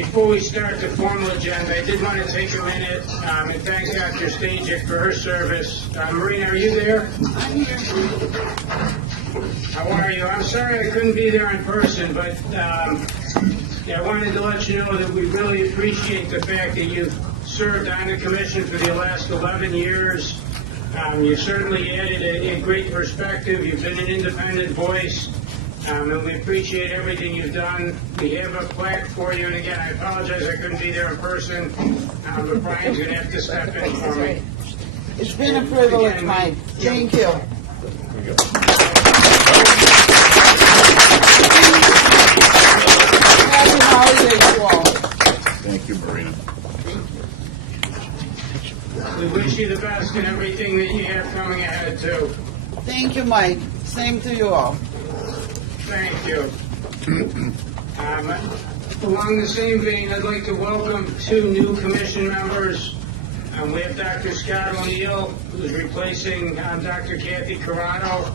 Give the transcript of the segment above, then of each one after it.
Before we start the formal agenda, I did want to take a minute and thank Dr. Stajic for her service. Marina, are you there? I'm here. How are you? I'm sorry I couldn't be there in person, but I wanted to let you know that we really appreciate the fact that you've served on the commission for the last 11 years. You've certainly added a great perspective. You've been an independent voice, and we appreciate everything you've done. We have a plaque for you, and again, I apologize I couldn't be there in person, but Brian's going to have to step in for me. It's been a privilege, Mike. Thank you. Happy holidays to all. Thank you, Marina. We wish you the best in everything that you have coming ahead, too. Thank you, Mike. Same to you all. Thank you. Along the same vein, I'd like to welcome two new commission members. We have Dr. Scott O'Neill, who's replacing Dr. Kathy Corrado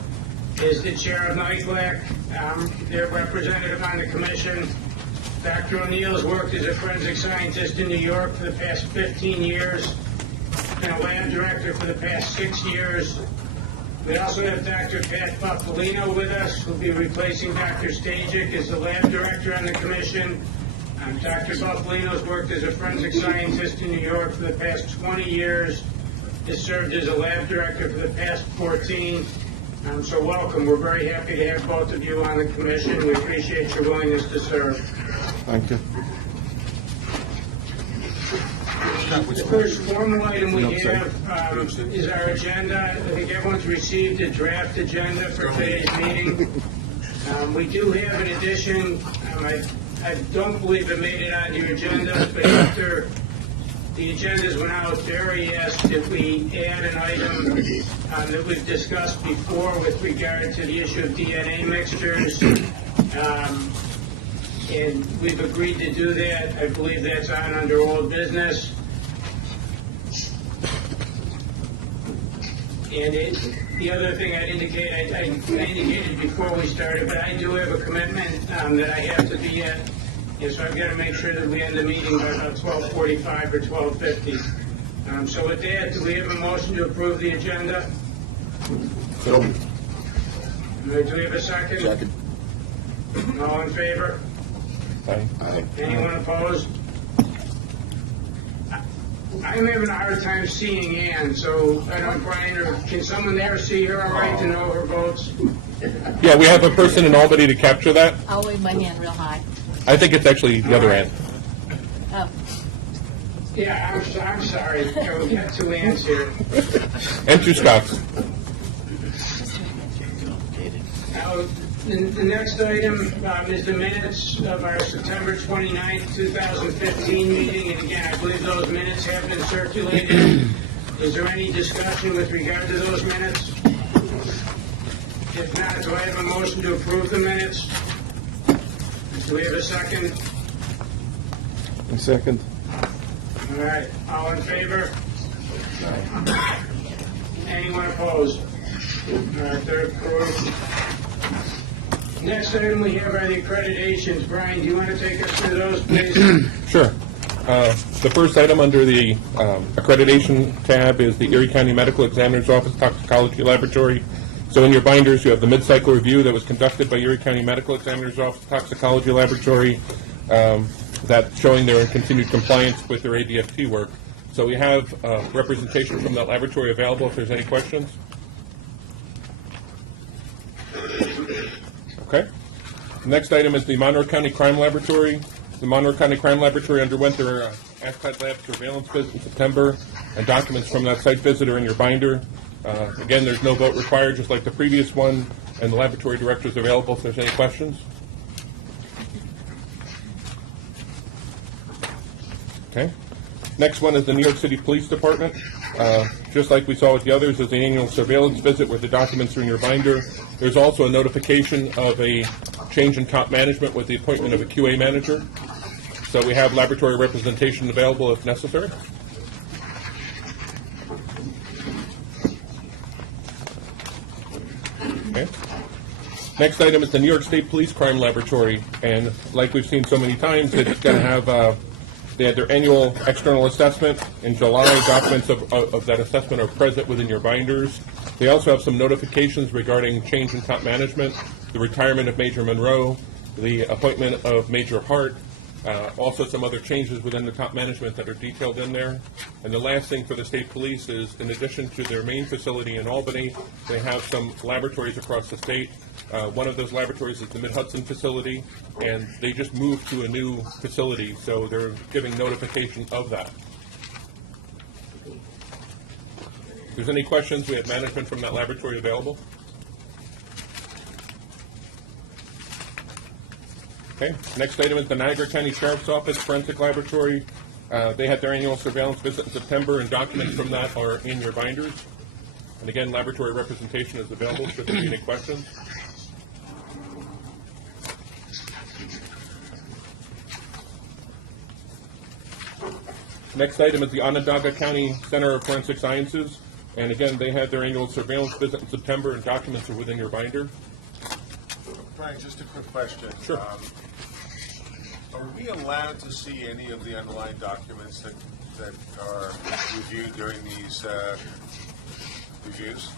as the chair of NICLAC. Their representative on the commission. Dr. O'Neill has worked as a forensic scientist in New York for the past 15 years, been a lab director for the past 6 years. We also have Dr. Pat Buffalino with us, who will be replacing Dr. Stajic as the lab director on the commission. Dr. Buffalino has worked as a forensic scientist in New York for the past 20 years, has served as a lab director for the past 14. So welcome. We're very happy to have both of you on the commission. We appreciate your willingness to serve. Thank you. The first formal item we have is our agenda. I think everyone's received a draft agenda for today's meeting. We do have an addition. I don't believe it made it on your agenda, but after the agendas went out, Barry asked if we add an item that we've discussed before with regard to the issue of DNA mixtures. And we've agreed to do that. I believe that's on under old business. And the other thing I'd indicate, I indicated before we started, but I do have a commitment that I have to be at. And so I've got to make sure that we end the meeting by about 12:45 or 12:50. So with that, do we have a motion to approve the agenda? So, Do we have a second? second. All in favor? Aye. Anyone opposed? I'm having a hard time seeing Ann, so I don't, Brian, or can someone there see her all right to know her votes? Yeah, we have a person in Albany to capture that. I'll wave my hand real high. I think it's actually the other end. Oh, Yeah, I'm sorry. Yeah, we got two Anns here. And two Scots. Now, the next item is the minutes of our September 29th, 2015 meeting. And again, I believe those minutes have been circulated. Is there any discussion with regard to those minutes? If not, do I have a motion to approve the minutes? Do we have a second? A second. All right, all in favor? Anyone opposed? All right, they're approved. Next item we have are the accreditations. Brian, do you want to take us through those, please? Sure. The first item under the accreditation tab is the Erie County Medical Examiner's Office Toxicology Laboratory. So in your binders, you have the mid-cycle review that was conducted by Erie County Medical Examiner's Office Toxicology Laboratory, that's showing their continued compliance with their ADFT work. So we have representation from that laboratory available if there's any questions. Okay. The next item is the Monroe County Crime Laboratory. The Monroe County Crime Laboratory underwent their ASCOT lab surveillance visit in September, and documents from that site visit are in your binder. Again, there's no vote required, just like the previous one, and the laboratory director is available if there's any questions. Okay. Next one is the New York City Police Department. Just like we saw with the others, there's the annual surveillance visit where the documents are in your binder. There's also a notification of a change in top management with the appointment of a QA manager. So we have laboratory representation available if necessary. Okay. Next item is the New York State Police Crime Laboratory, and like we've seen so many times, it's going to have, they had their annual external assessment in July. Documents of that assessment are present within your binders. They also have some notifications regarding change in top management, the retirement of Major Monroe, the appointment of Major Hart, also some other changes within the top management that are detailed in there. And the last thing for the state police is, in addition to their main facility in Albany, they have some laboratories across the state. One of those laboratories is the Mid-Hudson facility, and they just moved to a new facility, so they're giving notification of that. If there's any questions, we have management from that laboratory available. Okay, next item is the Niagara County Sheriff's Office Forensic Laboratory. They had their annual surveillance visit in September, and documents from that are in your binders. And again, laboratory representation is available should there be any questions. Next item is the Onondaga County Center of Forensic Sciences. And again, they had their annual surveillance visit in September, and documents are within your binder. Frank, just a quick question. Sure. Are we allowed to see any of the underlying documents that are reviewed during these reviews?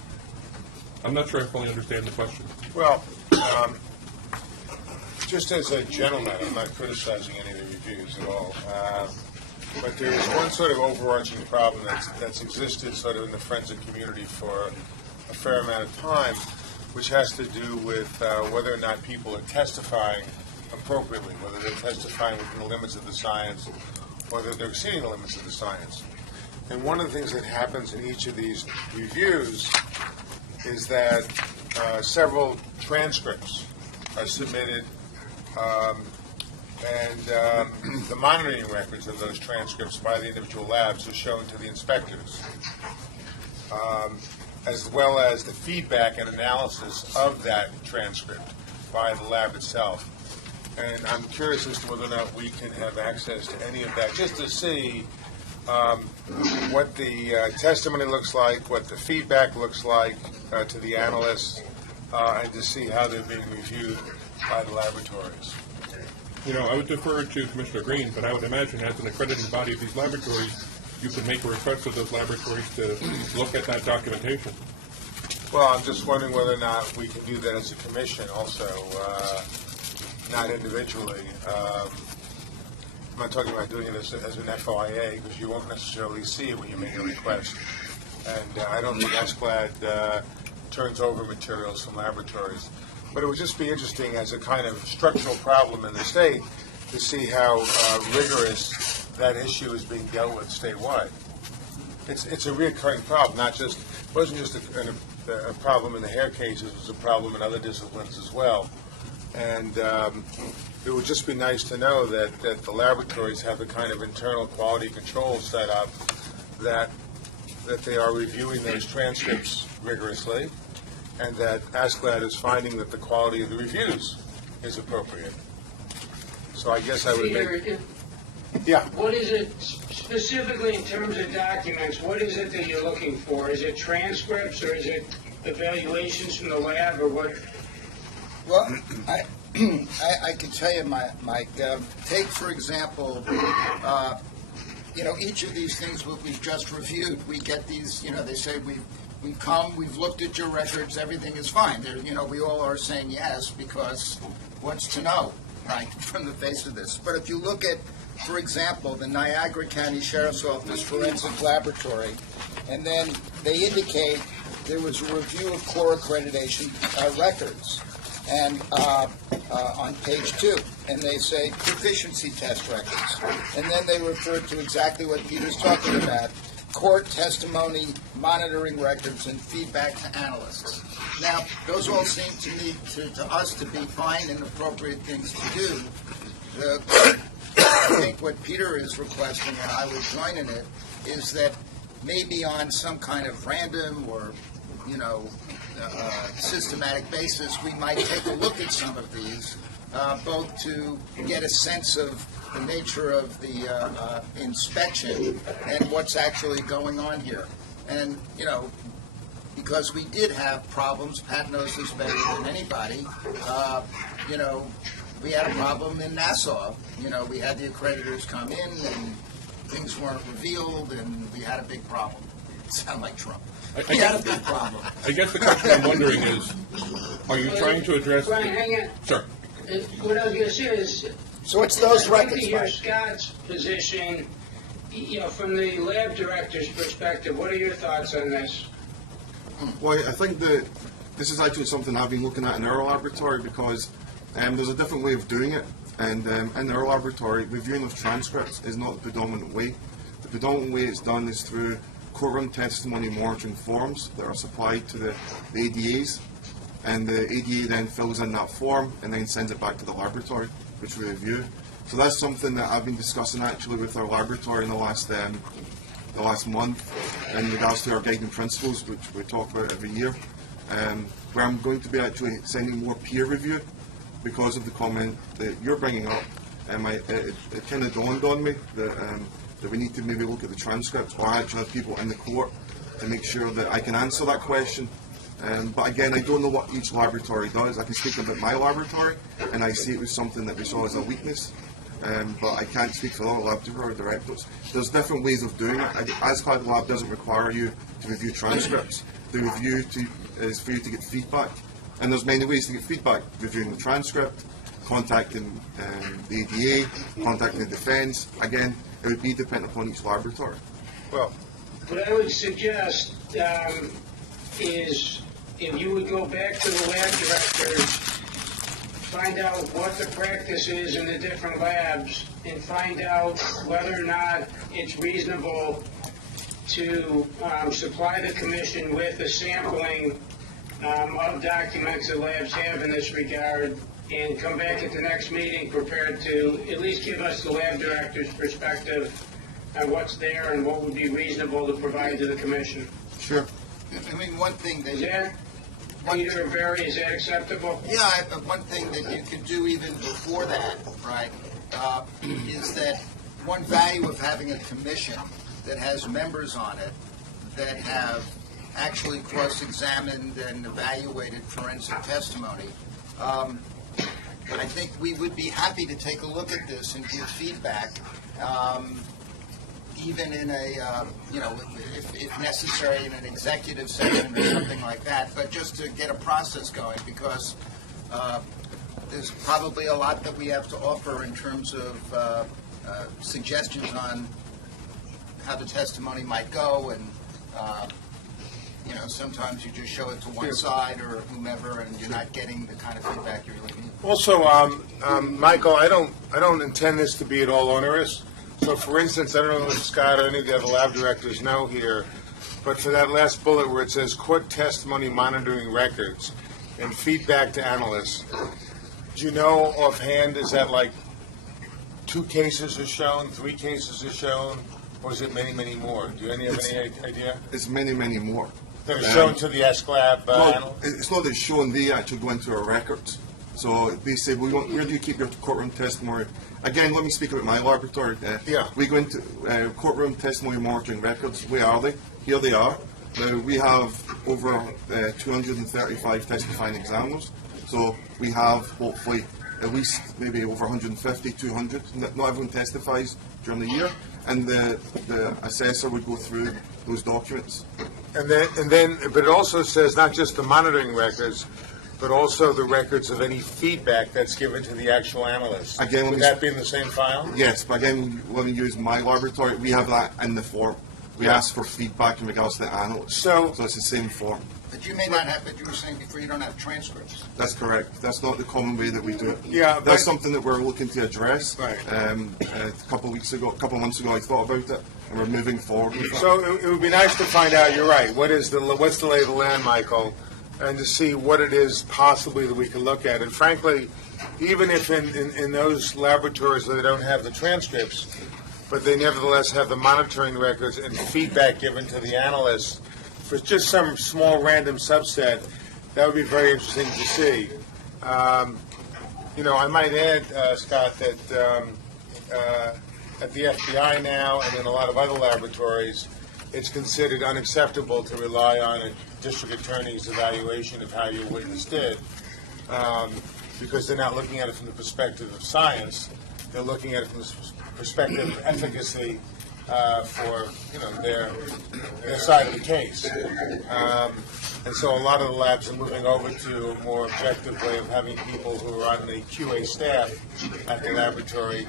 I'm not sure I fully understand the question. Well, just as a general matter, I'm not criticizing any of the reviews at all. But there is one sort of overarching problem that's existed sort of in the forensic community for a fair amount of time, which has to do with whether or not people are testifying appropriately, whether they're testifying within the limits of the science, whether they're exceeding the limits of the science. And one of the things that happens in each of these reviews is that several transcripts are submitted, and the monitoring records of those transcripts by the individual labs are shown to the inspectors, as well as the feedback and analysis of that transcript by the lab itself. And I'm curious as to whether or not we can have access to any of that, just to see what the testimony looks like, what the feedback looks like to the analysts, and to see how they're being reviewed by the laboratories. You know, I would defer to Commissioner Green, but I would imagine as an accredited body of these laboratories, you could make a request of those laboratories to look at that documentation. Well, I'm just wondering whether or not we can do that as a commission also, not individually. I'm not talking about doing it as an FOIA, because you won't necessarily see it when you make a request. And I don't think SCLAD turns over materials from laboratories. But it would just be interesting as a kind of structural problem in the state to see how rigorous that issue is being dealt with statewide. It's a reoccurring problem, it wasn't just a problem in the hair cases, it was a problem in other disciplines as well. And it would just be nice to know that the laboratories have a kind of internal quality control set up, that they are reviewing those transcripts rigorously, and that ASCLAD is finding that the quality of the reviews is appropriate. So I guess I would make... Yeah. What is it specifically in terms of documents? What is it that you're looking for? Is it transcripts or is it evaluations from the lab or what? Well, I can tell you, Mike, take, for example, each of these things what we've just reviewed, we get these, they say we've come, we've looked at your records, everything is fine. We all are saying yes, because what's to know, right, from the face of this. But if you look at, for example, the Niagara County Sheriff's Office Forensic Laboratory, and then they indicate there was a review of core accreditation records, and on page 2, and they say proficiency test records, and then they refer to exactly what Peter's talking about, court testimony, monitoring records, and feedback to analysts. Now, those all seem to me, to us, to be fine and appropriate things to do. I think what Peter is requesting, and I would join in it, is that maybe on some kind of random or, systematic basis, we might take a look at some of these, both to get a sense of the nature of the inspection and what's actually going on here. And, because we did have problems. Pat knows this better than anybody. You know, we had a problem in Nassau. You know, we had the accreditors come in and things weren't revealed, and we had a big problem. Sound like Trump. We had a big problem. I guess the question I'm wondering is, are you trying to address? Brian, hang on. Sure. What I was gonna say is, So it's those I'd like records, to hear Mike. Scott's position, you know, from the lab director's perspective. What are your thoughts on this? Well, I think that this is actually something I've been looking at in our laboratory because there's a different way of doing it. And in our laboratory, reviewing of transcripts is not the predominant way. The predominant way it's done is through courtroom testimony monitoring forms that are supplied to the ADAs. And the ADA then fills in that form and then sends it back to the laboratory, which we review. So that's something that I've been discussing actually with our laboratory in the last month in regards to our guiding principles, which we talk about every year, where I'm going to be actually sending more peer review because of the comment that you're bringing up. It kind of dawned on me that we need to maybe look at the transcripts or actually have people in the court to make sure that I can answer that question. But again, I don't know what each laboratory does. I can speak about my laboratory, and I see it was something that we saw as a weakness. But I can't speak for other laboratory directors. There's different ways of doing it. ASCAD Lab doesn't require you to review transcripts. The review is for you to get feedback. And there's many ways to get feedback. Reviewing the transcript, contacting the ADA, contacting the defence. Again, it would be dependent upon each laboratory. Well, What I would suggest is if you would go back to the lab directors, find out what the practice is in the different labs, and find out whether or not it's reasonable to supply the commission with a sampling of documents that labs have in this regard, and come back at the next meeting prepared to at least give us the lab director's perspective on what's there and what would be reasonable to provide to the commission. Sure. I mean, one thing Is that, that, Peter or Barry, is that acceptable? one thing that you could do even before that, right, is that one value of having a commission that has members on it that have actually cross-examined and evaluated forensic testimony. I think we would be happy to take a look at this and give feedback, even in a, if necessary, in an executive session or something like that, but just to get a process going, because there's probably a lot that we have to offer in terms of suggestions on how the testimony might go, and sometimes you just show it to one side or whomever, and you're not getting the kind of feedback you really need. also, Michael, I don't intend this to be at all onerous. So, for instance, I don't know if Scott or any of the other lab directors know here, but for that last bullet where it says court testimony monitoring records and feedback to analysts, do you know offhand, is that like 2 cases are shown, 3 cases are shown, or is it many, many more? Do you have any idea? It's many, many more. That are shown to the SCLAB Well, analysts? it's not that it's shown, they actually go into our records. So they say, where do you keep your courtroom testimony? Again, let me speak about my laboratory. Yeah. We go into courtroom testimony monitoring records. Where are they? Here they are. Now, we have over 235 testifying examiners. So we have, hopefully, at least maybe over 150, 200. Not everyone testifies during the year. And the assessor would go through those documents. And then, but it also says not just the monitoring records, but also the records of any feedback that's given to the actual analysts. Again, let Would me- that be in the same file? Yes, but again, when we use my laboratory, we have that in the form. We Yeah. ask for feedback in regards to the analyst. So- it's the same form. But you may not have, but you were saying before, you don't have transcripts. That's correct. That's not the common way that we do it. Yeah, That's but- something that we're looking to address. Right. A couple of months ago, I thought about it, and we're moving forward with that. So it would be nice to find out, you're right, what's the lay of the land, Michael, and to see what it is possibly that we can look at. And frankly, even if in those laboratories where they don't have the transcripts, but they nevertheless have the monitoring records and feedback given to the analysts for just some small random subset, that would be very interesting to see. I might add, Scott, that at the FBI now and in a lot of other laboratories, it's considered unacceptable to rely on a district attorney's evaluation of how your witness did, because they're not looking at it from the perspective of science. They're looking at it from the perspective of efficacy for their side of the case. And so a lot of the labs are moving over to a more objective way of having people who are on the QA staff at the laboratory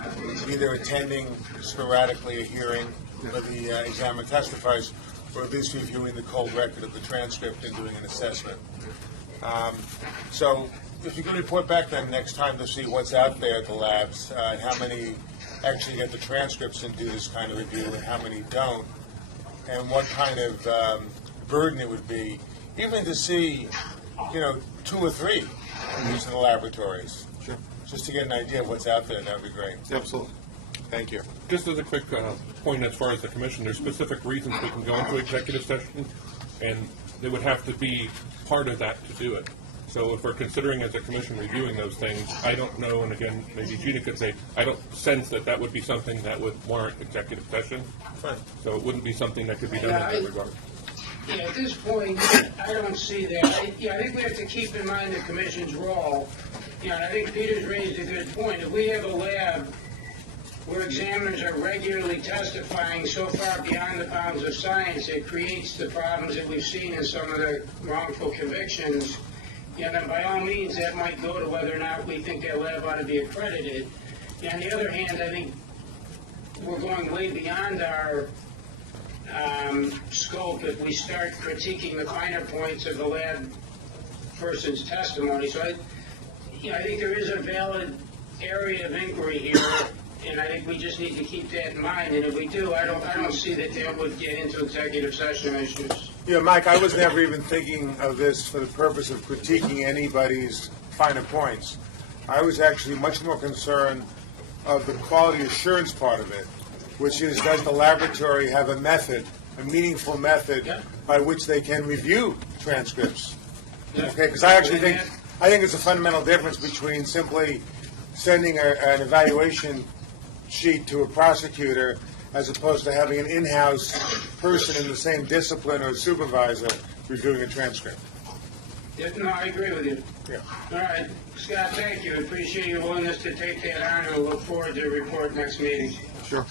either attending sporadically a hearing where the examiner testifies, or at least reviewing the cold record of the transcript and doing an assessment. So if you can report back then next time to see what's out there at the labs, and how many actually get the transcripts and do this kind of review, and how many don't, and what kind of burden it would be, even to see, 2 or 3 using the laboratories. Sure. Just to get an idea of what's out there, that would be great. Absolutely. Thank you. Just as a quick point as far as the commission, there's specific reasons we can go into executive session, and they would have to be part of that to do it. So if we're considering as a commission reviewing those things, I don't know, and again, maybe Gina could say, I don't sense that that would be something that would warrant executive session. Fine. So it wouldn't be something that could be done in that regard. Yeah, at this point, I don't see that. I think we have to keep in mind the commission's role. And I think Peter's raised a good point. If we have a lab where examiners are regularly testifying so far beyond the bounds of science, it creates the problems that we've seen in some of the wrongful convictions. Then by all means, that might go to whether or not we think that lab ought to be accredited. On the other hand, I think we're going way beyond our scope if we start critiquing the finer points of the lab person's testimony. So I think there is a valid area of inquiry here, and I think we just need to keep that in mind. And if we do, I don't see that would get into executive session issues. Mike, I was never even thinking of this for the purpose of critiquing anybody's finer points. I was actually much more concerned of the quality assurance part of it, which is, does the laboratory have a method, a meaningful method, by which they can review transcripts? Okay, because I actually think it's a fundamental difference between simply sending an evaluation sheet to a prosecutor as opposed to having an in-house person in the same discipline or supervisor reviewing a transcript. No, I agree with you. Yeah. All right, Scott, thank you. Appreciate your willingness to take that on, and we'll look forward to the report next meeting. Sure.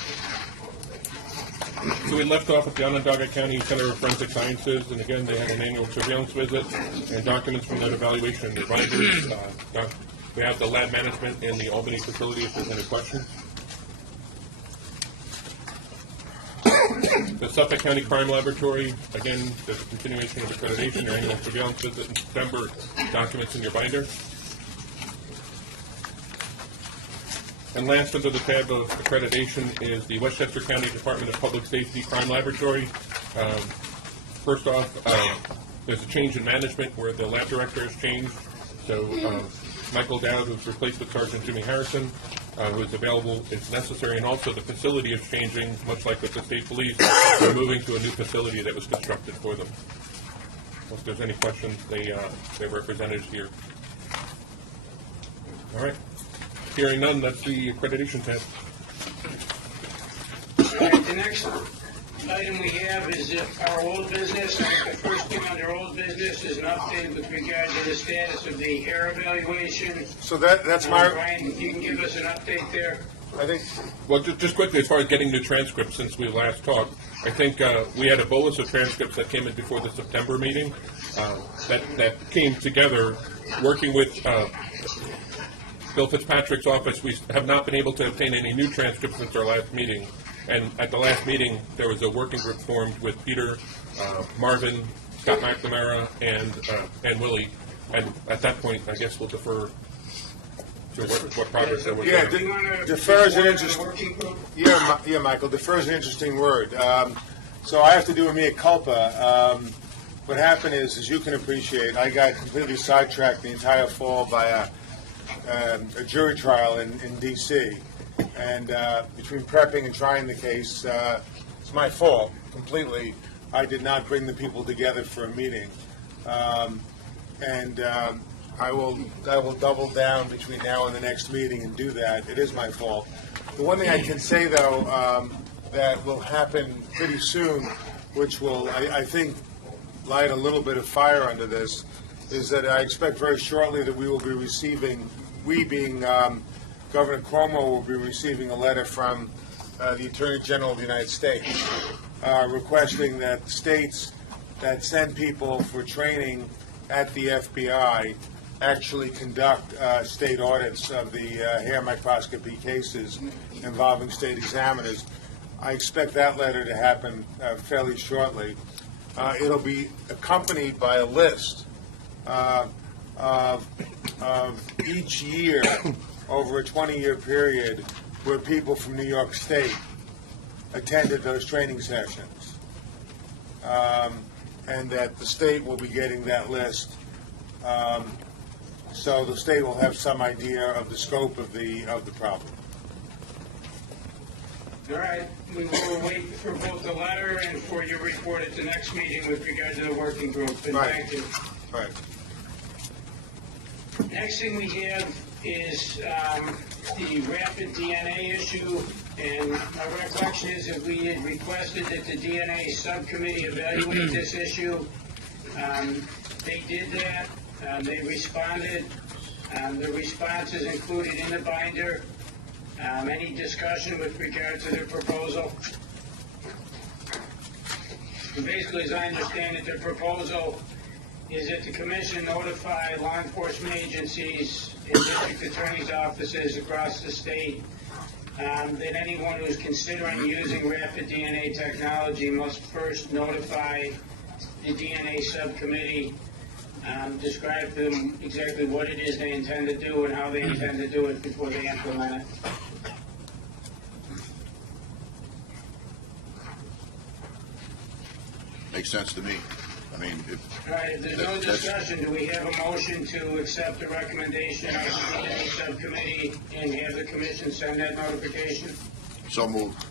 So we left off at the Onondaga County Center of Forensic Sciences, and again, they had an annual surveillance visit and documents from that evaluation and advisors. We have the lab management in the Albany facility if there's any questions. The Suffolk County Crime Laboratory, again, there's a continuation of accreditation, your annual surveillance visit in September, documents in your binder. And last under the tab of accreditation is the Westchester County Department of Public Safety Crime Laboratory. First off, there's a change in management where the lab director has changed. So Michael Dowd was replaced with Sergeant Jimmy Harrison, who is available if necessary, and also the facility is changing, much like with the state police. They're moving to a new facility that was constructed for them. If there's any questions, they're represented here. All right. Hearing none, that's the accreditation tab. All right, the next item we have is our old business. I think the first thing under old business is an update with regard to the status of the hair evaluation. So that's my... Brian, you can give us an update there? I think... Well, just quickly, as far as getting new transcripts since we last talked, I think we had a bolus of transcripts that came in before the September meeting that came together working with Bill Fitzpatrick's office. We have not been able to obtain any new transcripts since our last meeting. And at the last meeting, there was a working group formed with Peter, Marvin, Scott McNamara, and Willie. And at that point, I guess we'll defer to what progress there was. Yeah, defer is an interesting... Working group? Yeah, Michael, defer is an interesting word. So I have to do a mea culpa. What happened is, as you can appreciate, I got completely sidetracked the entire fall by a jury trial in D.C., and between prepping and trying the case, it's my fault completely. I did not bring the people together for a meeting, and I will double down between now and the next meeting and do that. It is my fault. The one thing I can say, though, that will happen pretty soon, which will, I think, light a little bit of fire under this is that I expect very shortly that we will be receiving, we being Governor Cuomo, will be receiving a letter from the Attorney General of the United States requesting that states that send people for training at the FBI actually conduct state audits of the hair microscopy cases involving state examiners. I expect that letter to happen fairly shortly. It'll be accompanied by a list of each year over a 20-year period where people from New York State attended those training sessions, and that the state will be getting that list. So the state will have some idea of the scope of the problem. All right, we will wait for both the letter and for your report at the next meeting with regard to the working group, and Right. thank you. All right. Next thing we have is the rapid DNA issue, and my recollection is that we had requested that the DNA subcommittee evaluate this issue. They did that. They responded. The response is included in the binder. Any discussion with regard to their proposal? And basically, as I understand it, their proposal is that the commission notify law enforcement agencies and district attorneys' offices across the state that anyone who's considering using rapid DNA technology must first notify the DNA subcommittee, describe to them exactly what it is they intend to do and how they intend to do it before they implement it. Makes sense to me. I mean, All right, if there's no discussion, do we have a motion to accept the recommendation of the DNA subcommittee and have the commission send that notification? so moved.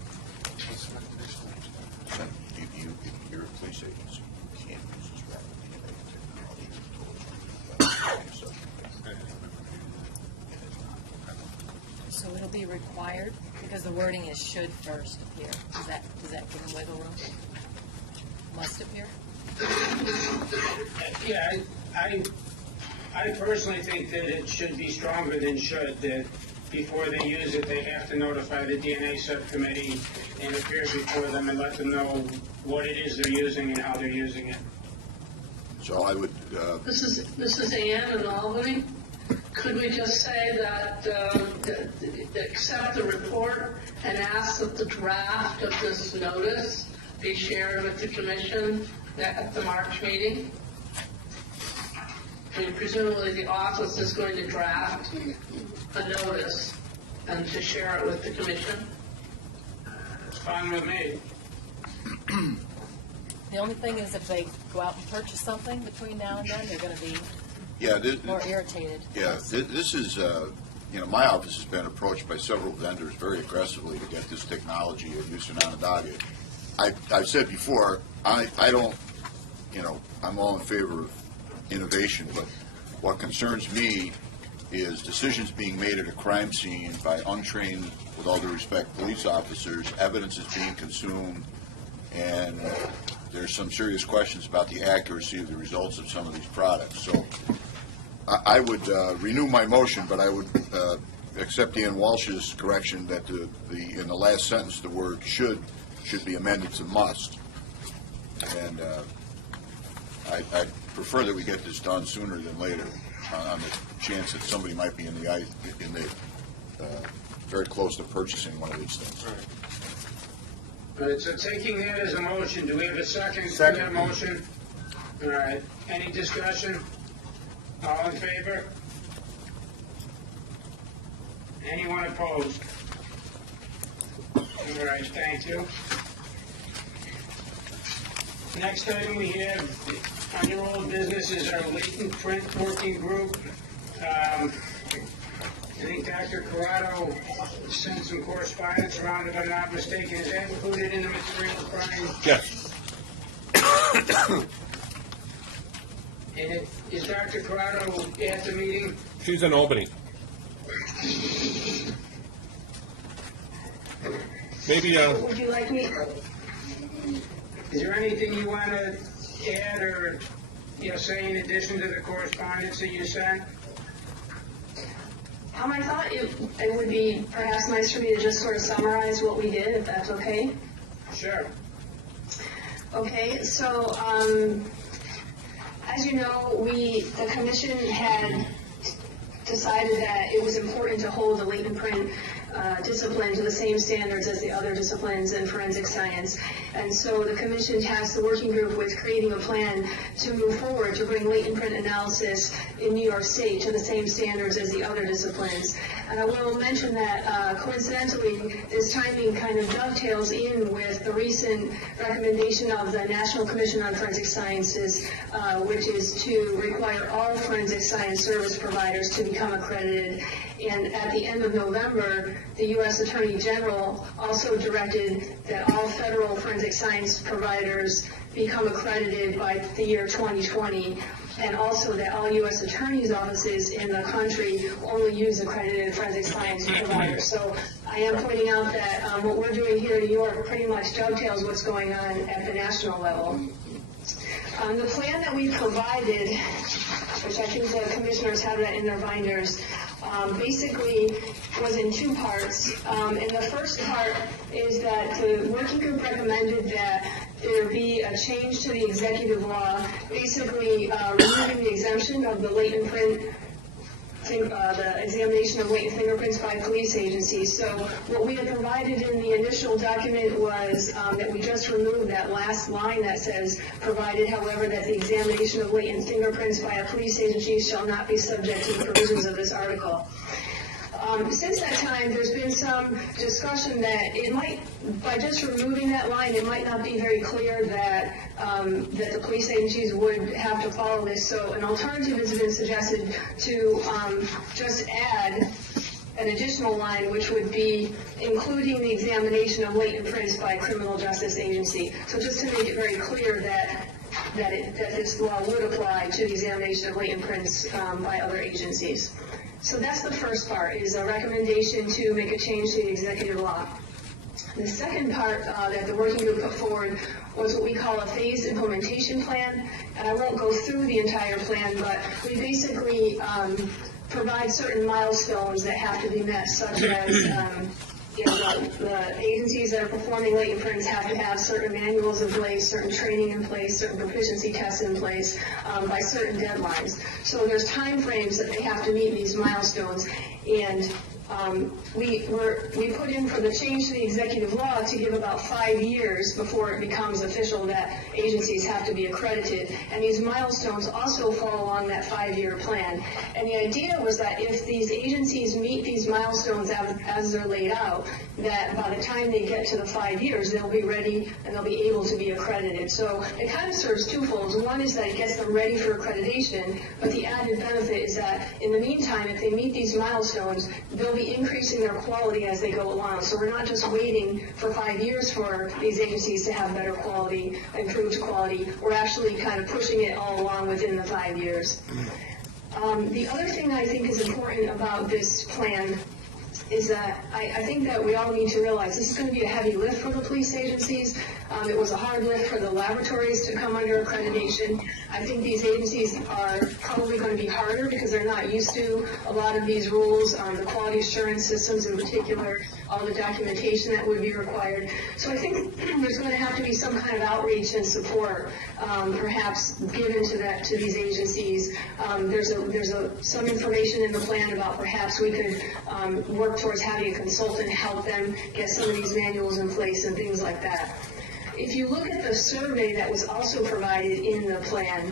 You're a police agency. You can't use this rapid DNA technology. So it'll be required, because the wording is should first appear. Does that give them wiggle room? Must appear? Yeah, I personally think that it should be stronger than should, that before they use it, they have to notify the DNA subcommittee and appear before them and let them know what it is they're using and how they're using it. So I would, This is Ann in Albany. Could we just say that, accept the report and ask that the draft of this notice be shared with the commission at the March meeting? I mean, presumably the office is going to draft a notice and to share it with the commission. It's fine with me. The only thing is if they go out and purchase something between now and then, they're going to be yeah, more irritated. yeah, this is, my office has been approached by several vendors very aggressively to get this technology at use in Onondaga. I've said before, I don't, I'm all in favor of innovation, but what concerns me is decisions being made at a crime scene by untrained, with all due respect, police officers, evidence is being consumed, and there's some serious questions about the accuracy of the results of some of these products. So I would renew my motion, but I would accept Ian Walsh's correction that in the last sentence, the word should be amended to must. And I prefer that we get this done sooner than later, on the chance that somebody might be in the very close to purchasing one of these things. All right, so taking that as a motion, do we have a second to that motion? All right, any discussion? All in favor? Anyone opposed? All right, thank you. Next item we have on your old business is our latent print working group. I think Dr. Corrado sent some correspondence around, if I'm not mistaken. Is that included in the material, Brian? Yes. And is Dr. Corrado at the meeting? She's in Albany. Maybe, Would you like me? Is there anything you want to add or, say in addition to the correspondence that you sent? I thought it would be perhaps nice for me to just sort of summarize what we did, if that's okay. Sure. Okay, so, as you know, the commission had decided that it was important to hold the latent print discipline to the same standards as the other disciplines in forensic science. And so the commission tasked the working group with creating a plan to move forward to bring latent print analysis in New York State to the same standards as the other disciplines. And I will mention that coincidentally, this timing kind of dovetails in with the recent recommendation of the National Commission on Forensic Sciences, which is to require all forensic science service providers to become accredited. And at the end of November, the U.S. Attorney General also directed that all federal forensic science providers become accredited by the year 2020, and also that all U.S. attorneys' offices in the country only use accredited forensic science providers. So I am pointing out that what we're doing here in New York pretty much dovetails what's going on at the national level. The plan that we provided, which I think the commissioners have that in their binders, basically was in two parts. And the first part is that the working group recommended that there be a change to the executive law, basically removing the exemption of the latent print, the examination of latent fingerprints by police agencies. So what we had provided in the initial document was that we just removed that last line that says, provided, however, that the examination of latent fingerprints by a police agency shall not be subject to the provisions of this article. Since that time, there's been some discussion that it might, by just removing that line, it might not be very clear that that the police agencies would have to follow this. So an alternative has been suggested to just add an additional line, which would be including the examination of latent prints by a criminal justice agency. So just to make it very clear that this law would apply to the examination of latent prints by other agencies. So that's the first part, is a recommendation to make a change to the executive law. The second part that the working group put forward was what we call a phased implementation plan. And I won't go through the entire plan, but we basically provide certain milestones that have to be met, such as the agencies that are performing latent prints have to have certain manuals in place, certain training in place, certain proficiency tests in place by certain deadlines. So there's time frames that they have to meet these milestones, and we put in for the change to the executive law to give about 5 years before it becomes official that agencies have to be accredited, and these milestones also fall along that 5-year plan. And the idea was that if these agencies meet these milestones as they're laid out, that by the time they get to the 5 years, they'll be ready and they'll be able to be accredited. So it kind of serves twofold. One is that it gets them ready for accreditation, but the added benefit is that in the meantime, if they meet these milestones, they'll be increasing their quality as they go along. So we're not just waiting for 5 years for these agencies to have better quality, improved quality. We're actually kind of pushing it all along within the 5 years. The other thing I think is important about this plan is that I think that we all need to realize this is going to be a heavy lift for the police agencies. It was a hard lift for the laboratories to come under accreditation. I think these agencies are probably going to be harder because they're not used to a lot of these rules, the quality assurance systems in particular, all the documentation that would be required. So I think there's going to have to be some kind of outreach and support, perhaps given to these agencies. There's some information in the plan about perhaps we could work towards having a consultant help them get some of these manuals in place and things like that. If you look at the survey that was also provided in the plan,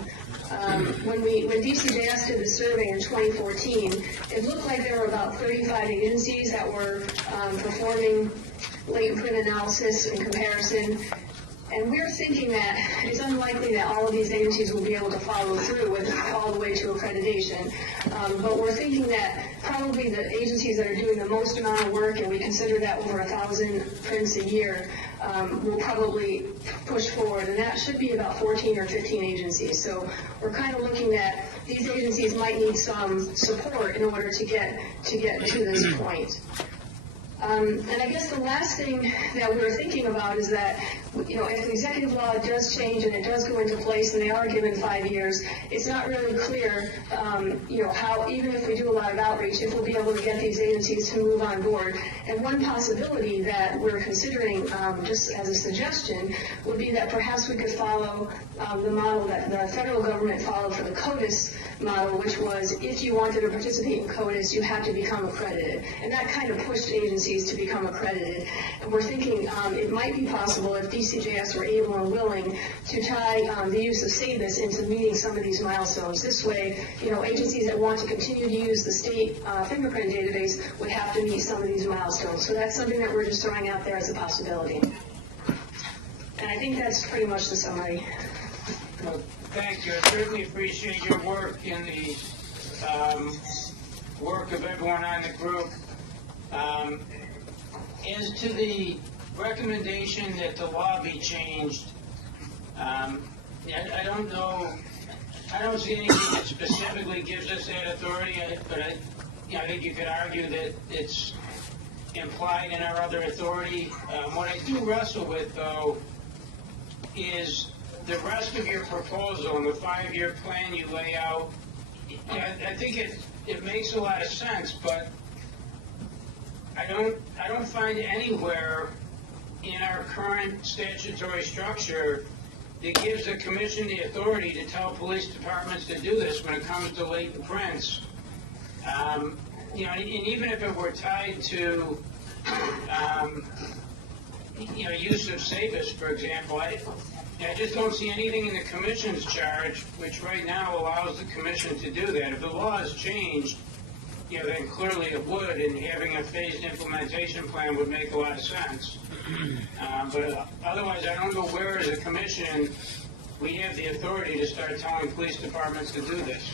when DCJS did the survey in 2014, it looked like there were about 35 agencies that were performing latent print analysis and comparison. And we're thinking that it's unlikely that all of these agencies will be able to follow through with all the way to accreditation. But we're thinking that probably the agencies that are doing the most amount of work, and we consider that over 1,000 prints a year, will probably push forward. And that should be about 14 or 15 agencies. So we're kind of looking at these agencies might need some support in order to get to this point. And I guess the last thing that we're thinking about is that, you know, if the executive law does change and it does go into place and they are given 5 years, it's not really clear, you know, how, even if we do a lot of outreach, if we'll be able to get these agencies to move on board. And one possibility that we're considering, just as a suggestion, would be that perhaps we could follow the model that the federal government followed for the CODIS model, which was if you wanted to participate in CODIS, you had to become accredited. And that kind of pushed agencies to become accredited. And we're thinking it might be possible if DCJS were able and willing to tie the use of SABIS into meeting some of these milestones. This way, you know, agencies that want to continue to use the state fingerprint database would have to meet some of these milestones. So that's something that we're just throwing out there as a possibility. And I think that's pretty much the summary. Well, thank you. I certainly appreciate your work in the work of everyone on the group. As to the recommendation that the law be changed, I don't know, I don't see anything that specifically gives us that authority, but I think you could argue that it's implied in our other authority. What I do wrestle with, though, is the rest of your proposal and the 5-year plan you lay out. I think it makes a lot of sense, but I don't find anywhere in our current statutory structure that gives the commission the authority to tell police departments to do this when it comes to latent prints. You know, and even if it were tied to, you know, use of SABIS, for example, I just don't see anything in the commission's charge which right now allows the commission to do that. If the law has changed, you know, then clearly it would, and having a phased implementation plan would make a lot of sense. But otherwise, I don't know where as a commission we have the authority to start telling police departments to do this.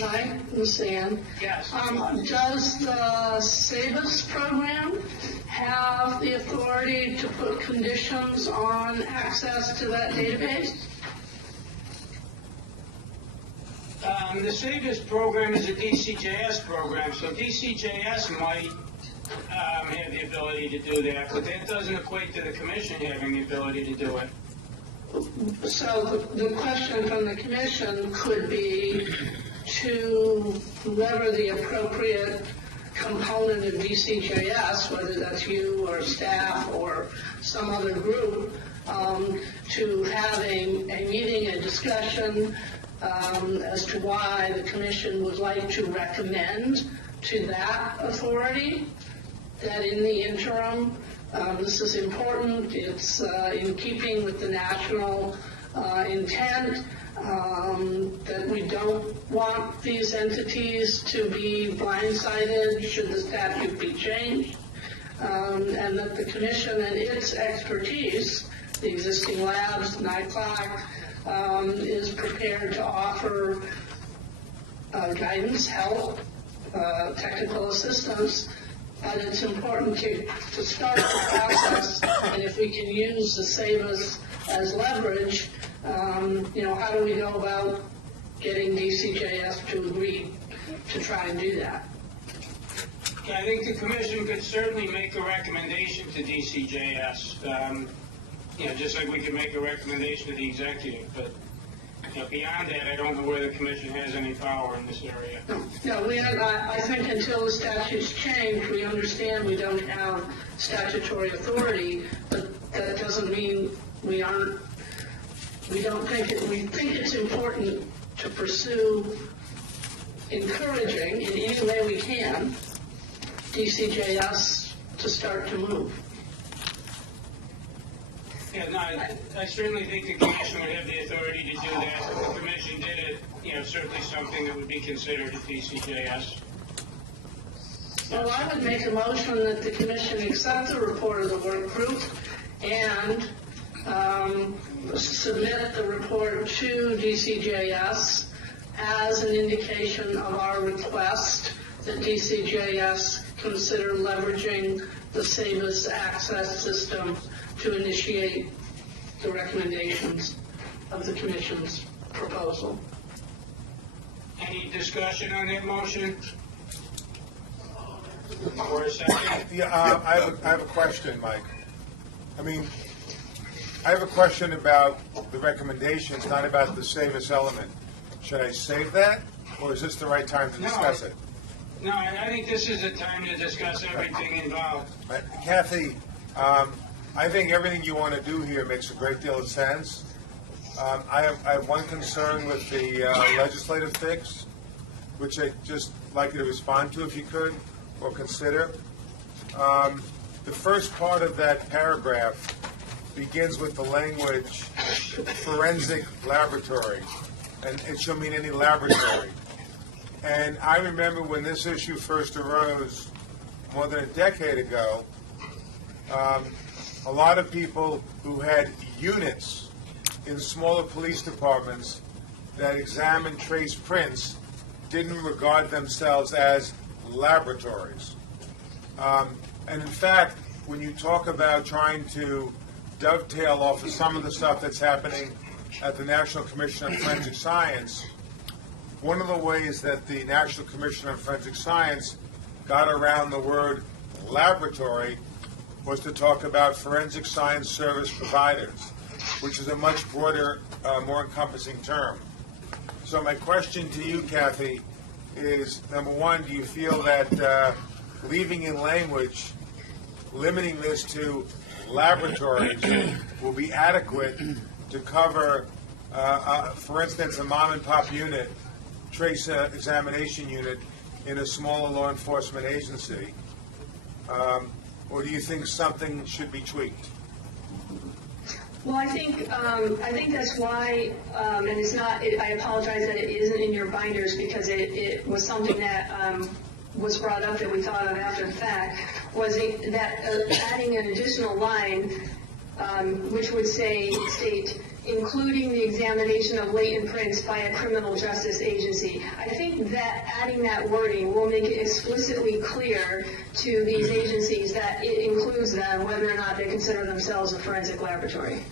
Mike, Ms. Ann. Yes. Does the SABIS program have the authority to put conditions on access to that database? The SABIS program is a DCJS program, so DCJS might have the ability to do that, but that doesn't equate to the commission having the ability to do it. So the question from the commission could be to whoever the appropriate component of DCJS, whether that's you or staff or some other group, to have a meeting, a discussion as to why the commission would like to recommend to that authority that in the interim, this is important, it's in keeping with the national intent, that we don't want these entities to be blindsided should the statute be changed, and that the commission and its expertise, the existing labs, NICLAC, is prepared to offer guidance, help, technical assistance, but it's important to start the process, and if we can use the SABIS as leverage, you know, how do we go about getting DCJS to agree to try and do that? Yeah, I think the commission could certainly make a recommendation to DCJS, you know, just like we could make a recommendation to the executive, but you know, beyond that, I don't know where the commission has any power in this area. No, I think until the statutes change, we understand we don't have statutory authority, but that doesn't mean we think it's important to pursue encouraging in any way we can DCJS to start to move. Yeah, no, I certainly think the commission would have the authority to do that. If the commission did it, you know, certainly something that would be considered at DCJS. So I would make a motion that the commission accept the report of the work group and submit the report to DCJS as an indication of our request that DCJS consider leveraging the SABIS access system to initiate the recommendations of the commission's proposal. And Any discussion on that motion? For a second? Yeah, I have a question, Mike. I mean, I have a question about the recommendations, not about the save us element. Should I save that, or is this the right time to discuss it? No, I think this is the time to discuss everything involved. Kathy, I think everything you want to do here makes a great deal of sense. I have one concern with the legislative fix, which I'd just like you to respond to if you could, or consider. The first part of that paragraph begins with the language forensic laboratory, and it shall mean any laboratory. And I remember when this issue first arose more than a decade ago, a lot of people who had units in smaller police departments that examined trace prints didn't regard themselves as laboratories. And in fact, when you talk about trying to dovetail off of some of the stuff that's happening at the National Commission on Forensic Science, one of the ways that the National Commission on Forensic Science got around the word laboratory was to talk about forensic science service providers, which is a much broader, more encompassing term. So my question to you, Kathy, is, number one, do you feel that leaving in language, limiting this to laboratories will be adequate to cover, for instance, a mom-and-pop unit, trace examination unit in a smaller law enforcement agency? Or do you think something should be tweaked? Well, I think that's why, and it's not, I apologize that it isn't in your binders, because it was something that was brought up that we thought of after the fact, was that adding an additional line, which would state, including the examination of latent prints by a criminal justice agency. I think that adding that wording will make it explicitly clear to these agencies that it includes them, whether or not they consider themselves a forensic laboratory.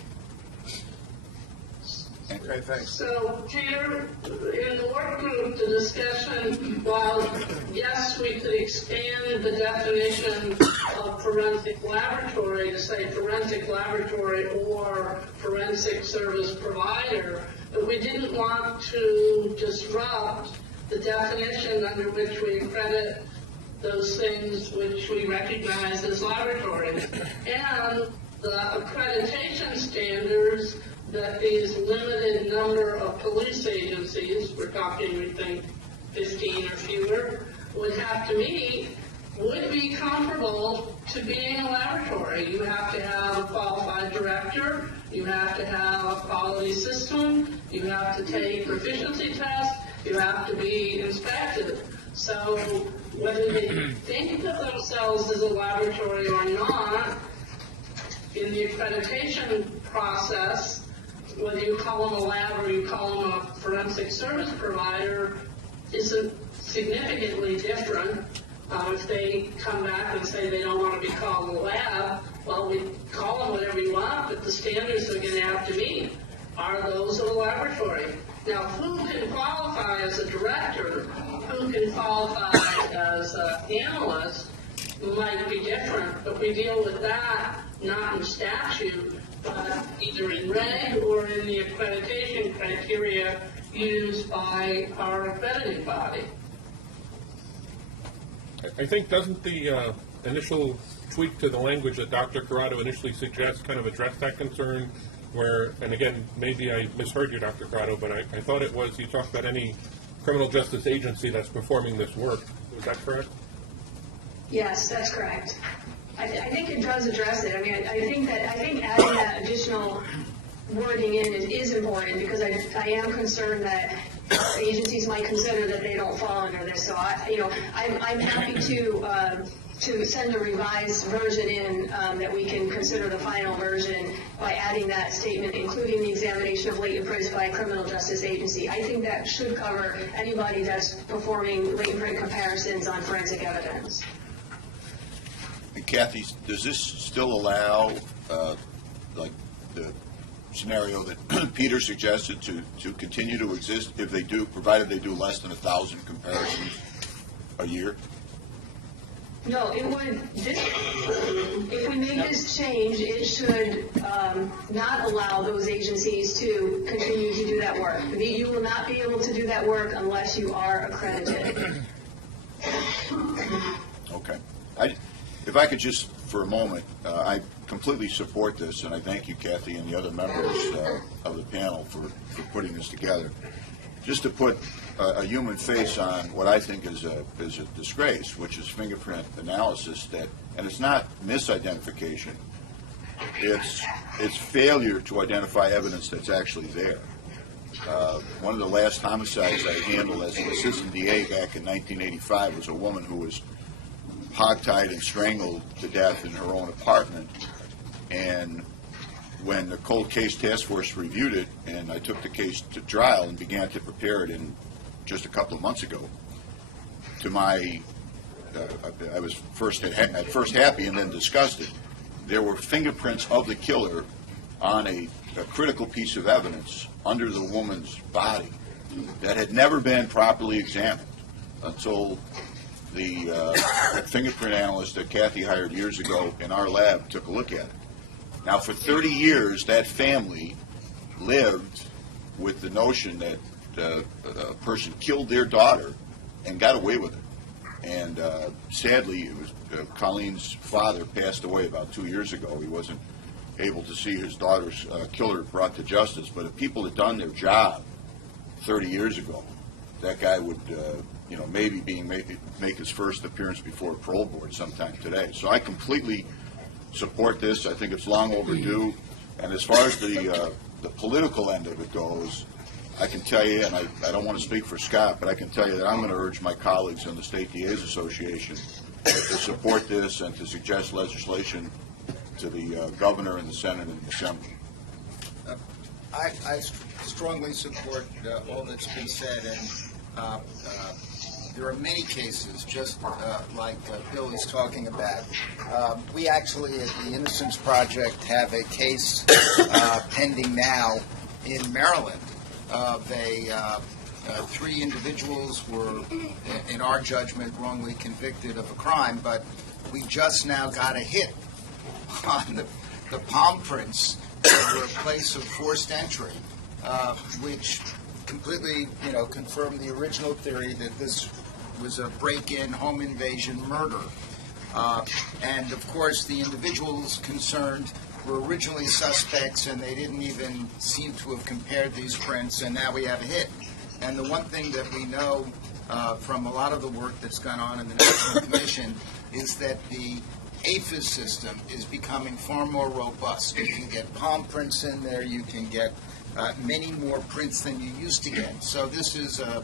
Okay, thanks. So, Peter, in the work group, the discussion, while yes, we could expand the definition of forensic laboratory to say forensic laboratory or forensic service provider, but we didn't want to disrupt the definition under which we accredit those things which we recognize as laboratories. And the accreditation standards that these limited number of police agencies, we're talking, we think, 15 or fewer, would have to meet, would be comparable to being a laboratory. You have to have a qualified director, you have to have a quality system, you have to take proficiency tests, you have to be inspected. So whether they think of themselves as a laboratory or not, in the accreditation process, whether you call them a lab or you call them a forensic service provider, isn't significantly different. If they come back and say they don't want to be called a lab, well, we call them whatever you want, but the standards they're going to have to meet are those of a laboratory. Now, who can qualify as a director, who can qualify as an analyst, might be different, but we deal with that not in statute, but either in reg or in the accreditation criteria used by our accrediting body. I think, doesn't the initial tweak to the language that Dr. Corrado initially suggests kind of address that concern where, and again, maybe I misheard you, Dr. Corrado, but I thought it was, you talked about any criminal justice agency that's performing this work. Was that correct? Yes, that's correct. I think it does address it. I mean, I think adding that additional wording in is important, because I am concerned that agencies might consider that they don't fall under this. So I'm happy to send a revised version in that we can consider the final version by adding that statement, including the examination of latent prints by a criminal justice agency. I think that should cover anybody that's performing latent print comparisons on forensic evidence. And Kathy, does this still allow, like, the scenario that Peter suggested to continue to exist if they do, provided they do less than 1,000 comparisons a year? No, it would, if we make this change, it should not allow those agencies to continue to do that work. You will not be able to do that work unless you are accredited. Okay. If I could just, for a moment, I completely support this, and I thank you, Kathy, and the other members of the panel for putting this together. Just to put a human face on what I think is a disgrace, which is fingerprint analysis, and it's not misidentification, it's failure to identify evidence that's actually there. One of the last homicides I handled as an assistant DA back in 1985 was a woman who was hogtied and strangled to death in her own apartment. And when the cold case task force reviewed it, and I took the case to trial and began to prepare it in just a couple of months ago, to my, I was at first happy and then disgusted. There were fingerprints of the killer on a critical piece of evidence under the woman's body that had never been properly examined until the fingerprint analyst that Kathy hired years ago in our lab took a look at it. Now, for 30 years, that family lived with the notion that a person killed their daughter and got away with it. And sadly, it was Colleen's father passed away about 2 years ago. He wasn't able to see his daughter's killer brought to justice. But if people had done their job 30 years ago, that guy would, maybe make his first appearance before a parole board sometime today. So I completely support this. I think it's long overdue. And as far as the political end of it goes, I can tell you, and I don't want to speak for Scott, but I can tell you that I'm going to urge my colleagues in the State DA's Association to support this and to suggest legislation to the governor and the Senate and the Assembly. I strongly support all that's been said, and there are many cases, just like Bill is talking about. We actually, at the Innocence Project, have a case pending now in Maryland of three individuals were, in our judgment, wrongly convicted of a crime, but we just now got a hit on the palm prints that were a place of forced entry, which completely, confirmed the original theory that this was a break-in, home invasion murder. And of course, the individuals concerned were originally suspects, and they didn't even seem to have compared these prints, and now we have a hit. And the one thing that we know from a lot of the work that's gone on in the National Commission is that the APHIS system is becoming far more robust. You can get palm prints in there, you can get many more prints than you used to get. So this is a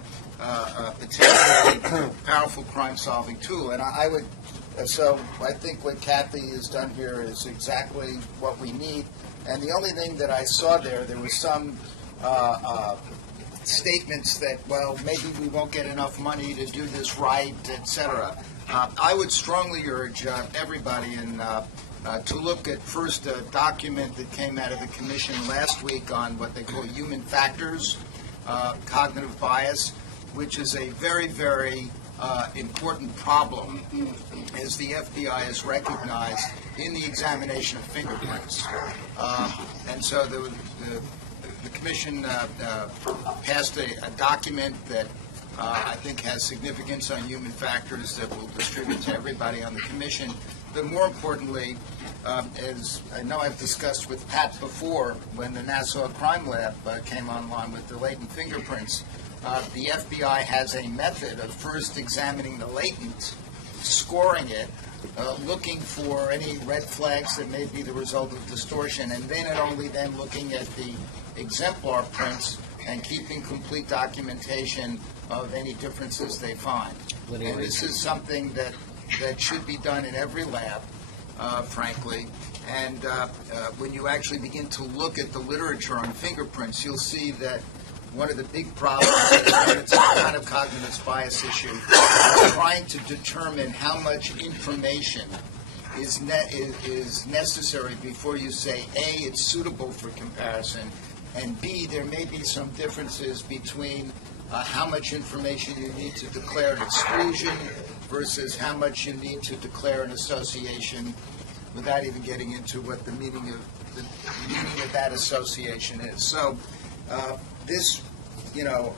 particularly powerful crime-solving tool, and so I think what Kathy has done here is exactly what we need. And the only thing that I saw there was some statements that, well, maybe we won't get enough money to do this right, etc. I would strongly urge everybody to look at first a document that came out of the Commission last week on what they call human factors, cognitive bias, which is a very, very important problem, as the FBI has recognized in the examination of fingerprints. And so the Commission passed a document that I think has significance on human factors that will distribute to everybody on the Commission. But more importantly, as I know I've discussed with Pat before, when the Nassau Crime Lab came online with the latent fingerprints, the FBI has a method of first examining the latent, scoring it, looking for any red flags that may be the result of distortion, and then and only then looking at the exemplar prints and keeping complete documentation of any differences they find. And this is something that should be done in every lab, frankly. And when you actually begin to look at the literature on fingerprints, you'll see that one of the big problems is it's a kind of cognitive bias issue, is trying to determine how much information is necessary before you say, A, it's suitable for comparison, and B, there may be some differences between how much information you need to declare an exclusion versus how much you need to declare an association, without even getting into what the meaning of that association is. So this,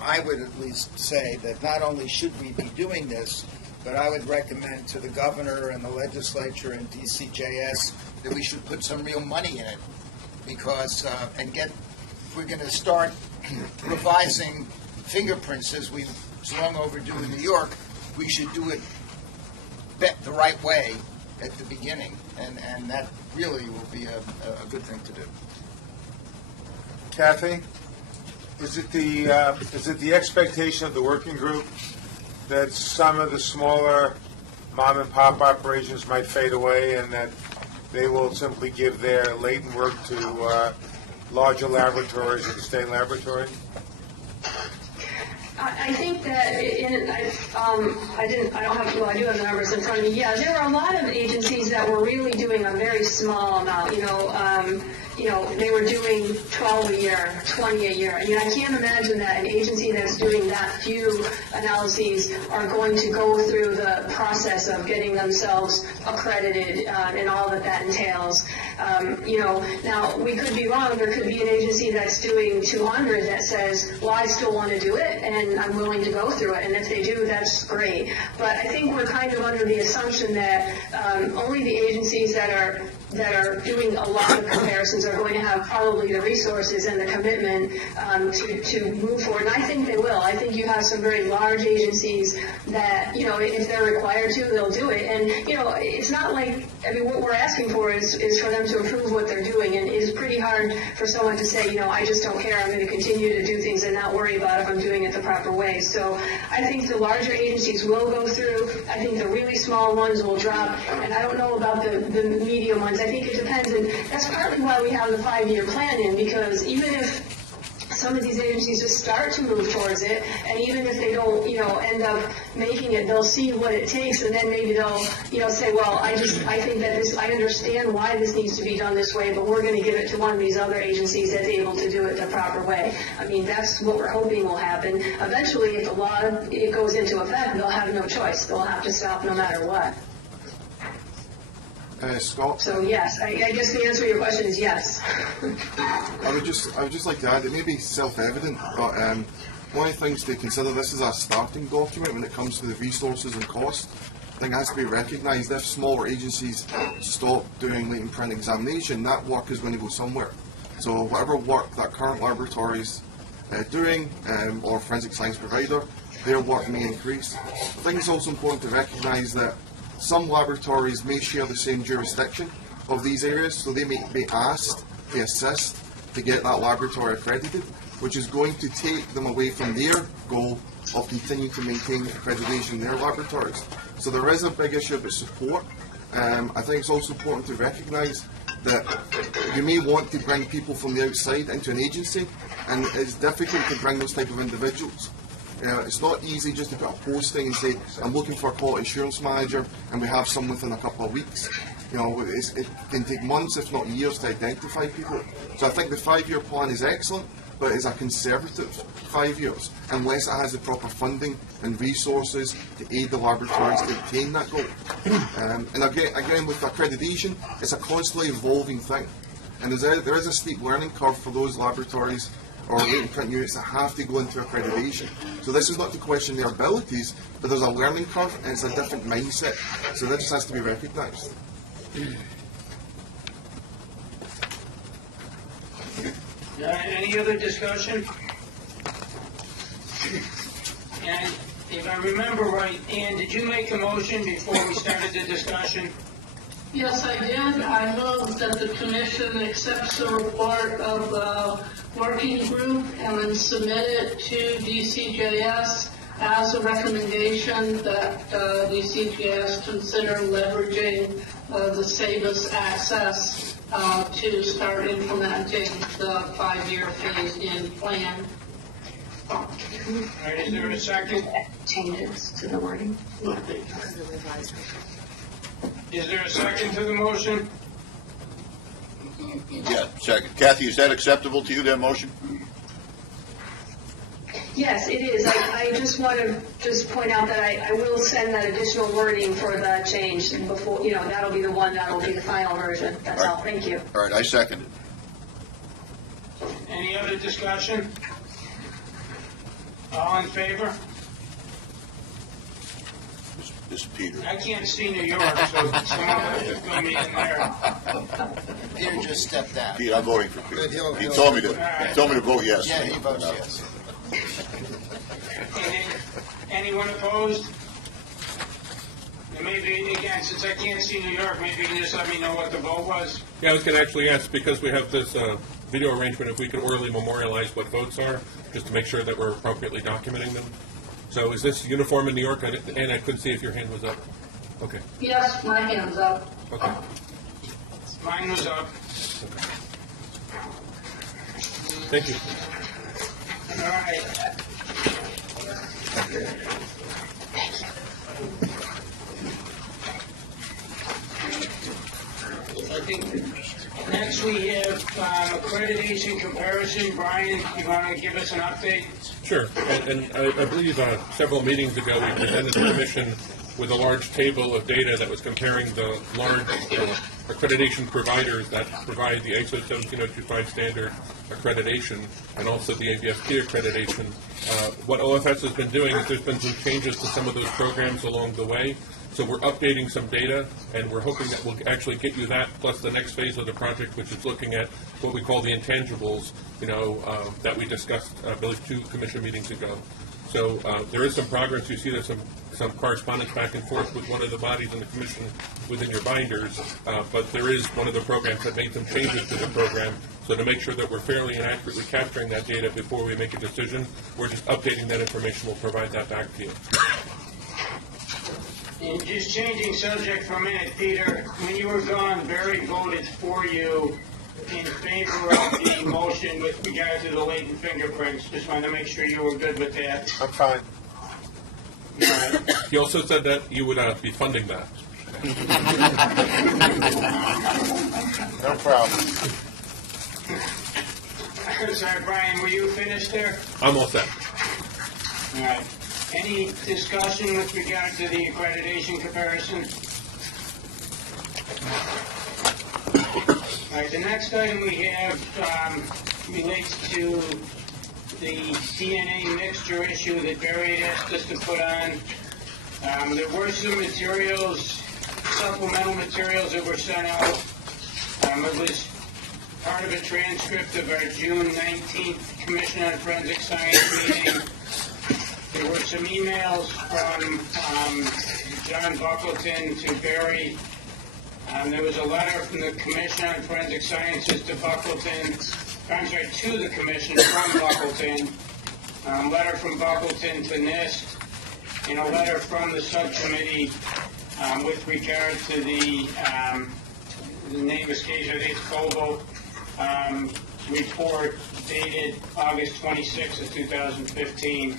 I would at least say that not only should we be doing this, but I would recommend to the governor and the legislature and DCJS that we should put some real money in it, because if we're going to start revising fingerprints as it's long overdue in New York, we should do it the right way at the beginning, and that really will be a good thing to do. Kathy, is it the expectation of the working group that some of the smaller mom and pop operations might fade away, and that they will simply give their latent work to larger laboratories and state laboratory? I think that I do have the numbers in front of me. Yeah, there were a lot of agencies that were really doing a very small amount. They were doing 12 a year, 20 a year. I mean, I can't imagine that an agency that's doing that few analyses are going to go through the process of getting themselves accredited and all that entails. Now we could be wrong. There could be an agency that's doing 200 that says, well, I still want to do it and I'm willing to go through it. And if they do, that's great. But I think we're kind of under the assumption that only the agencies that are doing a lot of comparisons are going to have probably the resources and the commitment to move forward. And I think they will. I think you have some very large agencies that, if they're required to, they'll do it. And, it's not like, what we're asking for is for them to improve what they're doing. And it's pretty hard for someone to say, I just don't care. I'm going to continue to do things and not worry about if I'm doing it the proper way. So I think the larger agencies will go through. I think the really small ones will drop. And I don't know about the medium ones. I think it depends, and that's partly why we have the 5-year plan in, because even if some of these agencies just start to move towards it, and even if they don't, end up making it, they'll see what it takes, and then maybe they'll, say, well, I think that I understand why this needs to be done this way, but we're going to give it to one of these other agencies that's able to do it the proper way. I mean, that's what we're hoping will happen. Eventually, if the law goes into effect, they'll have no choice. They'll have to stop no matter what. Scott? So yes, I guess the answer to your question is yes. I would just like to add, it may be self-evident, but one of the things to consider, this is a starting document when it comes to the resources and cost. I think it has to be recognised, if smaller agencies stop doing latent print examination, that work is going to go somewhere. So whatever work that current laboratories doing, or forensic science provider, their work may increase. I think it's also important to recognise that some laboratories may share the same jurisdiction of these areas, so they may be asked to assist to get that laboratory accredited, which is going to take them away from their goal of continuing to maintain accreditation in their laboratories. So there is a big issue about support. I think it's also important to recognise that you may want to bring people from the outside into an agency, and it's difficult to bring those type of individuals. It's not easy just to put a posting and say, I'm looking for a quality assurance manager, and we have some within a couple of weeks. It can take months, if not years, to identify people. So I think the 5-year plan is excellent, but it's a conservative 5 years, unless it has the proper funding and resources to aid the laboratories to attain that goal. And again, with accreditation, it's a constantly evolving thing. And there is a steep learning curve for those laboratories or latent print units that have to go into accreditation. So this is not to question their abilities, but there's a learning curve and it's a different mindset. So that just has to be recognised. Any other discussion? And if I remember right, Ann, did you make a motion before we started the discussion? Yes, I did. I move that the commission accepts the report of the working group and then submit it to DCJS as a recommendation that DCJS consider leveraging the SABUS access to start implementing the 5-year phase-in plan. All right, is there a second? Changes to the wording. Is there a second to the motion? Yeah, second. Kathy, is that acceptable to you, that motion? Yes, it is. I just want to just point out that I will send that additional wording for the change before, that'll be the one, that'll be the final version. That's all. Thank you. All right, I second it. Any other discussion? All in favor? This is Peter. I can't see New York, so someone has to fill me in there. Peter just stepped out. Pete, I'm voting for Peter. Good, he'll- He he'll- told me to vote yes. Yeah, he votes yes. Anyone opposed? And maybe, again, since I can't see New York, maybe you can just let me know what the vote was? Yeah, I was going to actually ask, because we have this video arrangement, if we could orally memorialize what votes are, just to make sure that we're appropriately documenting them. So is this uniform in New York? And I couldn't see if your hand was up. Okay. Yes, my hand's up. Okay. Mine was up. Thank you. All right. I think next we have accreditation comparison. Brian, you want to give us an update? Sure. And I believe several meetings ago, we presented the commission with a large table of data that was comparing the large accreditation providers that provide the ISO 17025 standard accreditation and also the ABSP accreditation. What OFS has been doing is there's been some changes to some of those programs along the way. So we're updating some data, and we're hoping that we'll actually get you that, plus the next phase of the project, which is looking at what we call the intangibles, that we discussed, I believe, 2 commission meetings ago. So there is some progress. You see there's some correspondence back and forth with one of the bodies in the commission within your binders, but there is one of the programs that made some changes to the program. So to make sure that we're fairly and accurately capturing that data before we make a decision, we're just updating that information. We'll provide that back to you. And just changing subject for a minute, Peter, when you were gone, Barry voted for you in favor of the motion with regard to the latent fingerprints. Just wanted to make sure you were good with that. I'm fine. All right. He also said that you would be funding that. No problem. Sorry, Brian, were you finished there? I'm all set. All right. Any discussion with regard to the accreditation comparison? All right, the next item we have relates to the DNA mixture issue that Barry had asked us to put on. There were some materials, supplemental materials that were sent out. It was part of a transcript of our June 19th Commission on Forensic Science meeting. There were some emails from John Buckleton to Barry. There was a letter from the Commission on Forensic Sciences to to the Commission from Buckleton. Letter from Buckleton to NIST, and a letter from the subcommittee with regard to the name escapes, I think it's Cobo, report dated August 26th of 2015.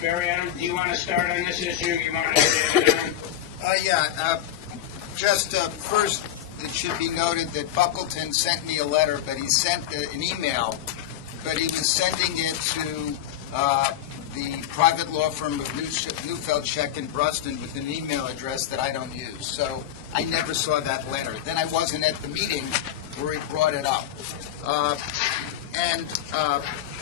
Barry, do you want to start on this issue? You want to add it on? First, it should be noted that Buckleton sent me a letter, but he sent an email, but he was sending it to the private law firm of Neufeld-Check in Bruston with an email address that I don't use. So I never saw that letter. Then I wasn't at the meeting where he brought it up. And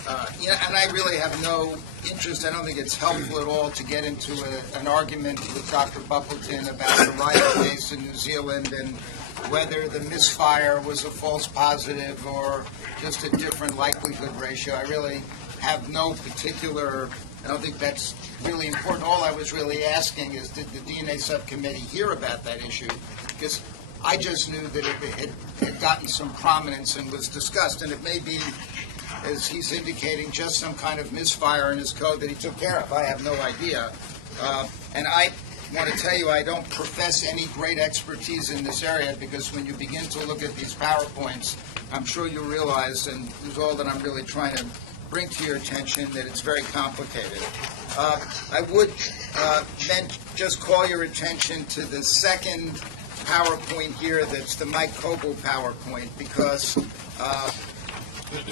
I really have no interest. I don't think it's helpful at all to get into an argument with Dr. Buckleton about the riot case in New Zealand and whether the misfire was a false positive or just a different likelihood ratio. I really have no particular, I don't think that's really important. All I was really asking is, did the DNA subcommittee hear about that issue? Because I just knew that it had gotten some prominence and was discussed, and it may be, as he's indicating, just some kind of misfire in his code that he took care of. I have no idea. And I want to tell you, I don't profess any great expertise in this area, because when you begin to look at these PowerPoints, I'm sure you realize, and this is all that I'm really trying to bring to your attention that it's very complicated. I would just call your attention to the second PowerPoint here, that's the Mike Coble PowerPoint, because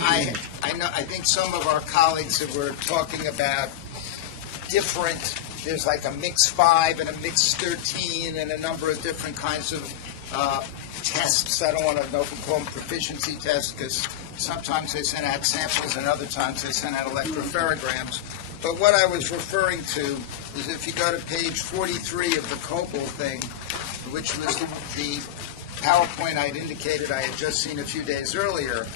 I think some of our colleagues that were talking about different, there's like a mix 5 and a mix 13 and a number of different kinds of tests. I don't want to know if we call them proficiency tests, because sometimes they send out samples and other times they send out electropherograms. But what I was referring to is if you go to page 43 of the Coble thing, which was the PowerPoint I'd indicated I had just seen a few days earlier,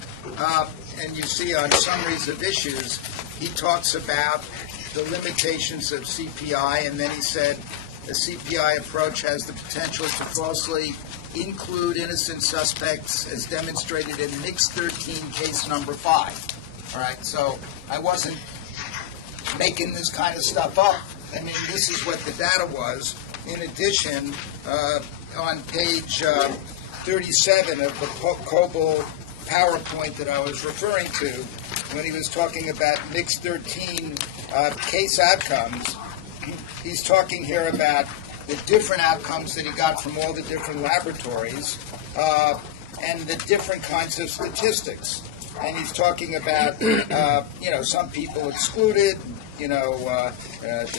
and you see on summaries of issues, he talks about the limitations of CPI, and then he said the CPI approach has the potential to falsely include innocent suspects as demonstrated in Mix 13 case number 5. All right, so I wasn't making this kind of stuff up. I mean, this is what the data was. In addition, on page 37 of the Coble PowerPoint that I was referring to, when he was talking about Mix 13 case outcomes, he's talking here about the different outcomes that he got from all the different laboratories and the different kinds of statistics. And he's talking about, some people excluded, there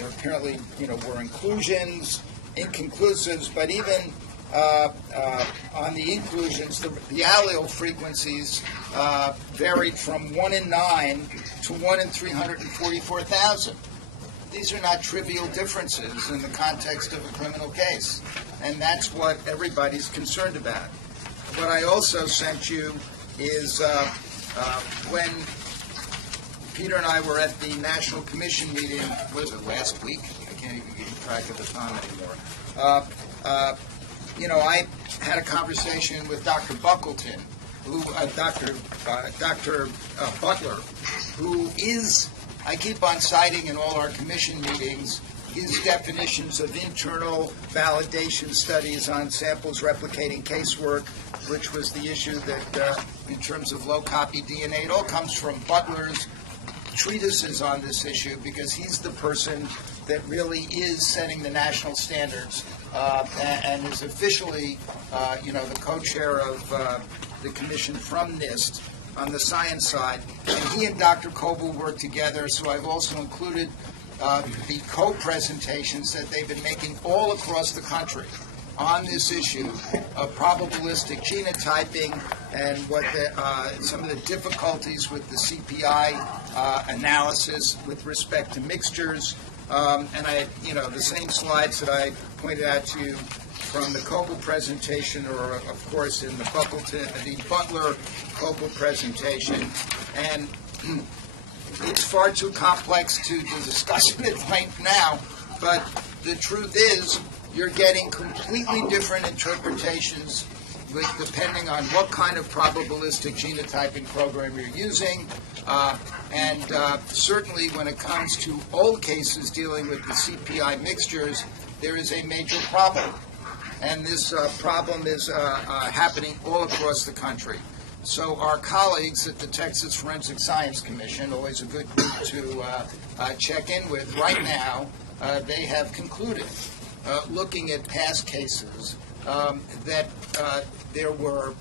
apparently, were inclusions, inconclusives, but even on the inclusions, the allele frequencies varied from 1 in 9 to 1 in 344,000. These are not trivial differences in the context of a criminal case, and that's what everybody's concerned about. What I also sent you is when Peter and I were at the National Commission meeting, was it last week? I can't even keep track of the time anymore. I had a conversation with Dr. Buckleton, Dr. Butler, who is, I keep on citing in all our commission meetings, his definitions of internal validation studies on samples replicating casework, which was the issue that, in terms of low-copy DNA, it all comes from Butler's treatises on this issue, because he's the person that really is setting the national standards and is officially, the co-chair of the commission from NIST on the science side. And he and Dr. Coble work together, so I've also included the co-presentations that they've been making all across the country on this issue of probabilistic genotyping and what some of the difficulties with the CPI analysis with respect to mixtures. And the same slides that I pointed out to you from the Coble presentation, or of course in the Butler Coble presentation. And it's far too complex to discuss it right now, but the truth is you're getting completely different interpretations depending on what kind of probabilistic genotyping program you're using. And certainly when it comes to all cases dealing with the CPI mixtures, there is a major problem. And this problem is happening all across the country. So our colleagues at the Texas Forensic Science Commission, always a good group to check in with, right now, they have concluded, looking at past cases, that there were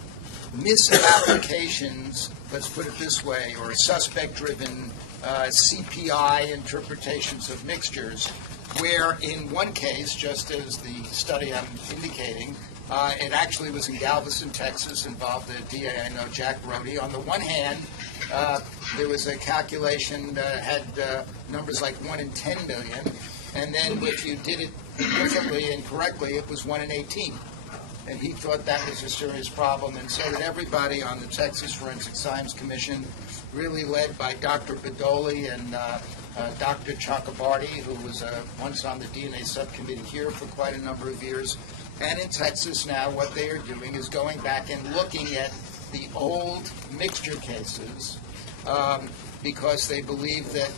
misapplications, let's put it this way, or suspect-driven CPI interpretations of mixtures, where in one case, just as the study I'm indicating, it actually was in Galveston, Texas, involved a DA I know, Jack Brody. On the one hand, there was a calculation that had numbers like 1 in 10 million, and then if you did it differently and correctly, it was 1 in 18. And he thought that was a serious problem, and so did everybody on the Texas Forensic Science Commission, really led by Dr. Bedoli and Dr. Chakrabarty, who was once on the DNA subcommittee here for quite a number of years. And in Texas now, what they are doing is going back and looking at the old mixture cases because they believe that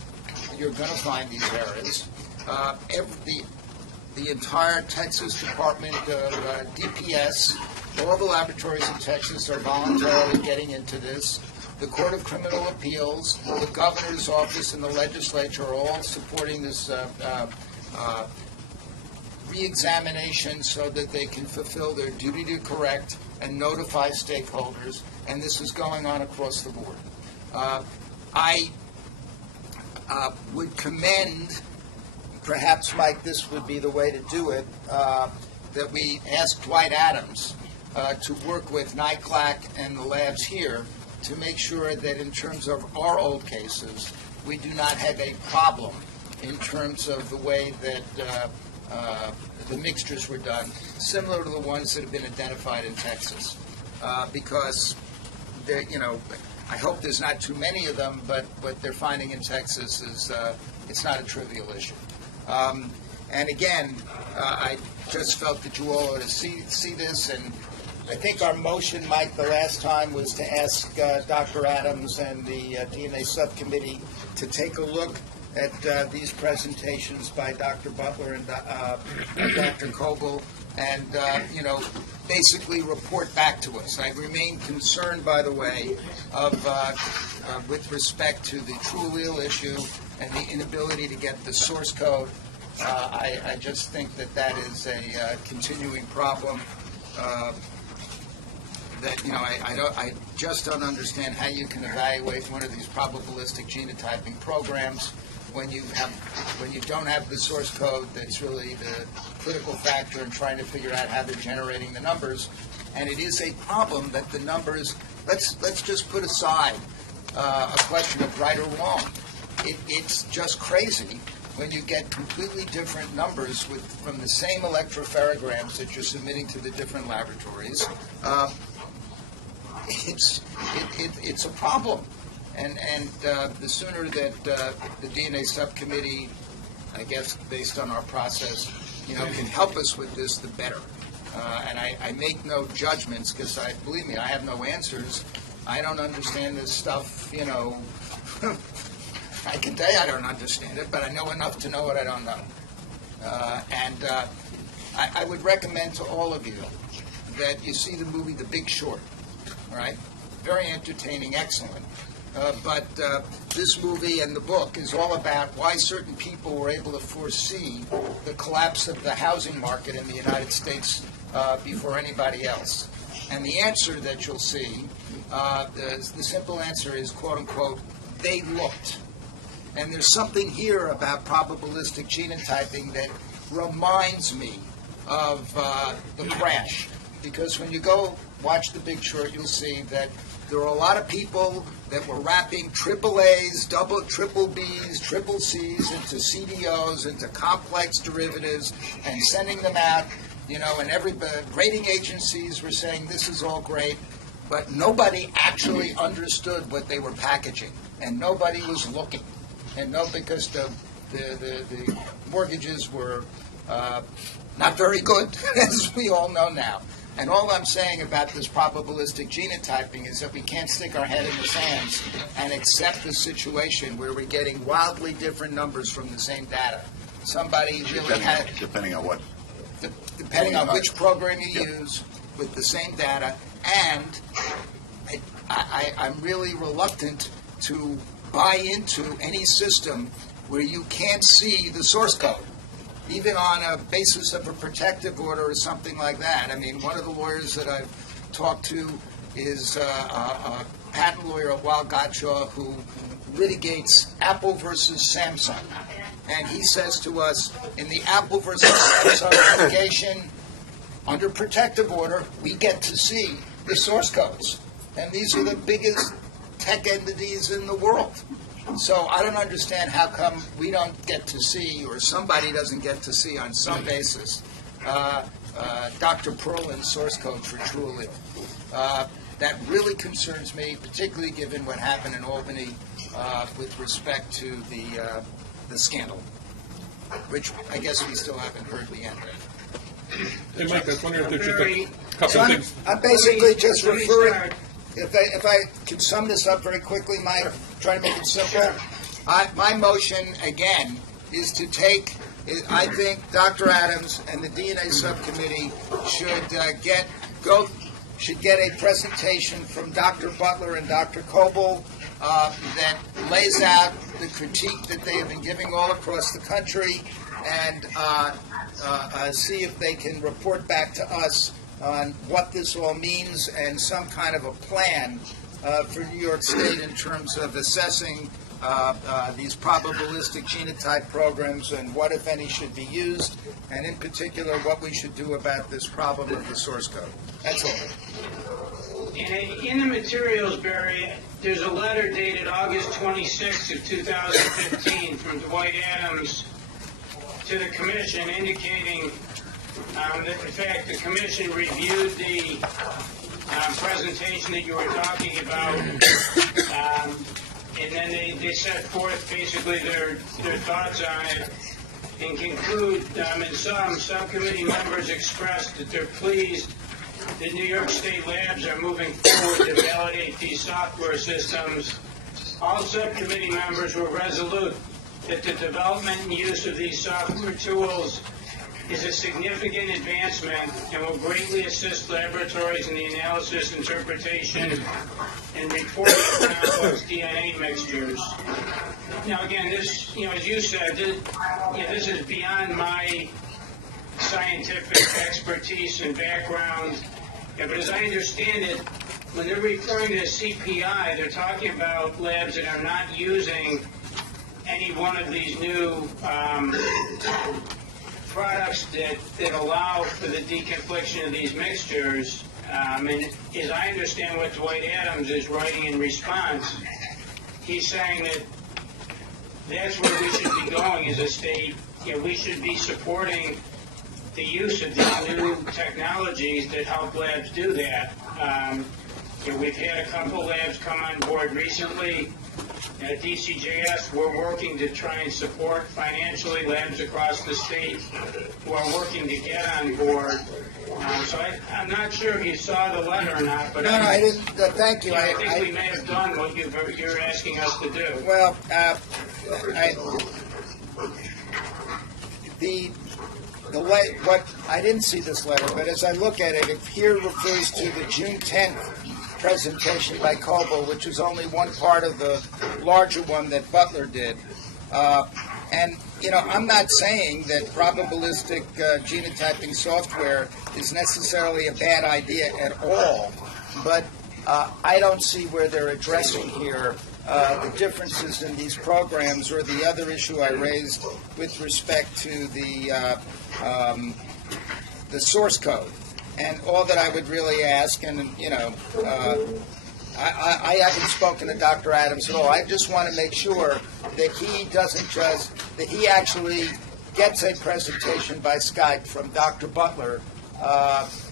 you're going to find these errors. The entire Texas Department of DPS, all the laboratories in Texas are voluntarily getting into this. the Court of Criminal Appeals, the Governor's Office, and the Legislature are all supporting this re-examination so that they can fulfill their duty to correct and notify stakeholders, and this is going on across the board. I would commend, perhaps, Mike, this would be the way to do it, that we ask Dwight Adams to work with NICLAC and the labs here to make sure that in terms of our old cases, we do not have a problem in terms of the way that the mixtures were done, similar to the ones that have been identified in Texas. Because, I hope there's not too many of them, but what they're finding in Texas is it's not a trivial issue. And again, I just felt that you all ought to see this, and I think our motion, Mike, the last time was to ask Dr. Adams and the DNA subcommittee to take a look at these presentations by Dr. Butler and Dr. Kogel, and basically report back to us. I remain concerned, by the way, of with respect to the true allele issue and the inability to get the source code. I just think that is a continuing problem. I just don't understand how you can evaluate one of these probabilistic genotyping programs when you don't have the source code that's really the critical factor in trying to figure out how they're generating the numbers. And it is a problem that the numbers, let's just put aside a question of right or wrong. It's just crazy when you get completely different numbers from the same electropherograms that you're submitting to the different laboratories. It's a problem. And the sooner that the DNA subcommittee, I guess based on our process, can help us with this, the better. And I make no judgments because believe me, I have no answers. I don't understand this stuff, I can tell you I don't understand it, but I know enough to know what I don't know. I would recommend to all of you that you see the movie The Big Short, all right? Very entertaining, excellent. But this movie and the book is all about why certain people were able to foresee the collapse of the housing market in the United States before anybody else. And the answer that you'll see, the simple answer is, quote unquote, they looked. And there's something here about probabilistic genotyping that reminds me of the crash. Because when you go watch The Big Short, you'll see that there are a lot of people that were wrapping triple A's, triple B's, triple C's into CDOs, into complex derivatives, and sending them out, and every rating agencies were saying this is all great, but nobody actually understood what they were packaging, and nobody was looking. And because the mortgages were not very good, as we all know now. And all I'm saying about this probabilistic genotyping is that we can't stick our head in the sands and accept the situation where we're getting wildly different numbers from the same data. Somebody really had... Depending on what? Depending on which program you use with the same data. And I'm really reluctant to buy into any system where you can't see the source code, even on a basis of a protective order or something like that. I mean, one of the lawyers that I've talked to is a patent lawyer at Weil Gottshaw who litigates Apple versus Samsung. And he says to us, in the Apple versus Samsung litigation, under protective order, we get to see the source codes. And these are the biggest tech entities in the world. So I don't understand how come we don't get to see, or somebody doesn't get to see on some basis, Dr. Perlin's source code for true allele. That really concerns me, particularly given what happened in Albany with respect to the scandal, which I guess we still haven't heard the end of. Hey, Mike, I was wondering if there's just a couple of things. I'm basically just referring, if I can sum this up very quickly, Mike, try to make it simple. My motion, again, is to take, I think Dr. Adams and the DNA subcommittee should should get a presentation from Dr. Butler and Dr. Coble that lays out the critique that they have been giving all across the country, and see if they can report back to us on what this all means and some kind of a plan for New York State in terms of assessing these probabilistic genotype programs and what, if any, should be used, and in particular, what we should do about this problem of the source code. That's all. And in the materials, Barry, there's a letter dated August 26th of 2015 from Dwight Adams to the commission indicating that, in fact, the commission reviewed the presentation that you were talking about, and then they set forth basically their thoughts on it, and conclude, in some subcommittee members expressed that they're pleased that New York State labs are moving forward to validate these software systems. All subcommittee members were resolute that the development and use of these software tools is a significant advancement and will greatly assist laboratories in the analysis, interpretation, and reporting of complex DNA mixtures. Now, again, this, as you said, this is beyond my scientific expertise and background. But as I understand it, when they're referring to CPI, they're talking about labs that are not using any one of these new products that allow for the deconfliction of these mixtures. And as I understand what Dwight Adams is writing in response, he's saying that that's where we should be going as a state. We should be supporting the use of these new technologies that help labs do that. We've had a couple labs come on board recently. At DCJS, we're working to try and support financially labs across the state who are working to get on board. So I'm not sure if you saw the letter or not, but I didn't. Thank you. I think we may have done what you're asking us to do. Well, I didn't see this letter, but as I look at it, it here refers to the June 10th presentation by Coble, which is only one part of the larger one that Butler did. And, I'm not saying that probabilistic genotyping software is necessarily a bad idea at all, but I don't see where they're addressing here the differences in these programs or the other issue I raised with respect to the source code. And all that I would really ask, and I haven't spoken to Dr. Adams at all. I just want to make sure that he actually gets a presentation by Skype from Dr. Butler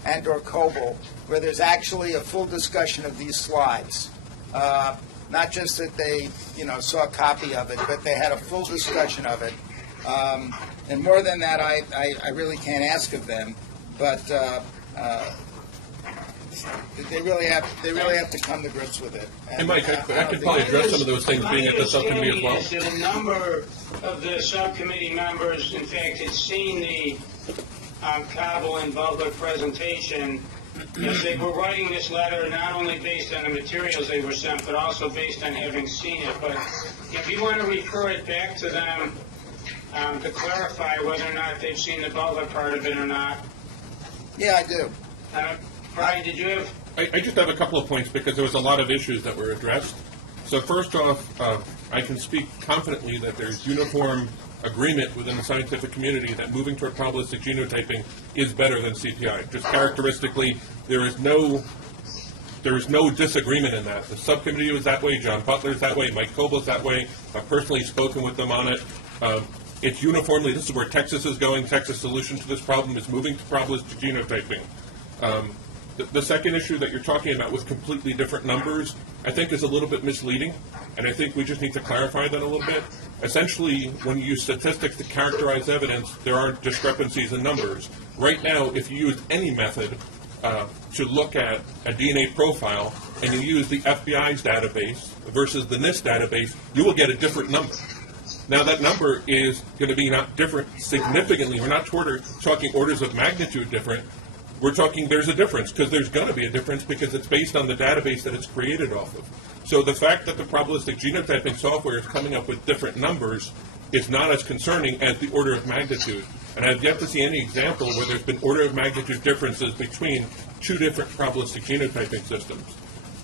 and or Coble, where there's actually a full discussion of these slides. Not just that they, saw a copy of it, but they had a full discussion of it. And more than that, I really can't ask of them. But they really have to come to grips with it. And Mike, I could probably address some of those things being at the subcommittee as well. Is that a number of the subcommittee members, in fact, had seen the Coble and Butler presentation. Yes, they were writing this letter not only based on the materials they were sent, but also based on having seen it. But if you want to refer it back to them to clarify whether or not they've seen the Butler part of it or not. Yeah, I do. Brian, did you have? I just have a couple of points because there was a lot of issues that were addressed. So first off, I can speak confidently that there's uniform agreement within the scientific community that moving toward probabilistic genotyping is better than CPI. Just characteristically, there is no disagreement in that. The subcommittee was that way, John Butler's that way, Mike Coble's that way. I've personally spoken with them on it. It's uniformly, this is where Texas is going. Texas' solution to this problem is moving to probabilistic genotyping. The second issue that you're talking about with completely different numbers, I think is a little bit misleading, and I think we just need to clarify that a little bit. Essentially, when you use statistics to characterize evidence, there are discrepancies in numbers. Right now, if you use any method to look at a DNA profile and you use the FBI's database versus the NIST database, you will get a different number. Now, that number is going to be not different significantly. We're not talking orders of magnitude different, we're talking there's a difference, because there's going to be a difference because it's based on the database that it's created off of. So the fact that the probabilistic genotyping software is coming up with different numbers is not as concerning as the order of magnitude. And I've yet to see any example where there's been order of magnitude differences between two different probabilistic genotyping systems.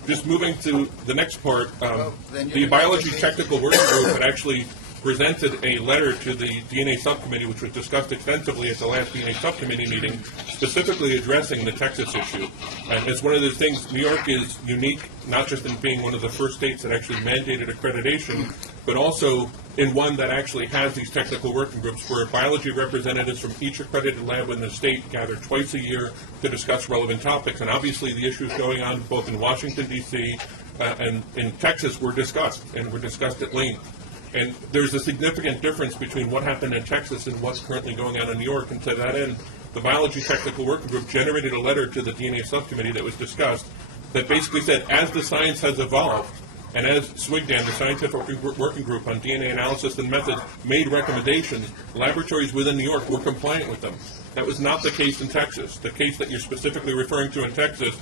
Just moving to the next part, the Biology Technical Working Group had actually presented a letter to the DNA subcommittee, which was discussed extensively at the last DNA subcommittee meeting, specifically addressing the Texas issue. And it's one of those things, New York is unique, not just in being one of the first states that actually mandated accreditation, but also in one that actually has these technical working groups where biology representatives from each accredited lab in the state gather twice a year to discuss relevant topics. And obviously the issues going on both in Washington, D.C. And in Texas were discussed, and were discussed at length. And there's a significant difference between what happened in Texas and what's currently going on in New York. And to that end, the Biology Technical Working Group generated a letter to the DNA subcommittee that was discussed that basically said, as the science has evolved, and as SWGDAM, the Scientific Working Group on DNA Analysis and Methods, made recommendations, laboratories within New York were compliant with them. That was not the case in Texas. The case that you're specifically referring to in Texas,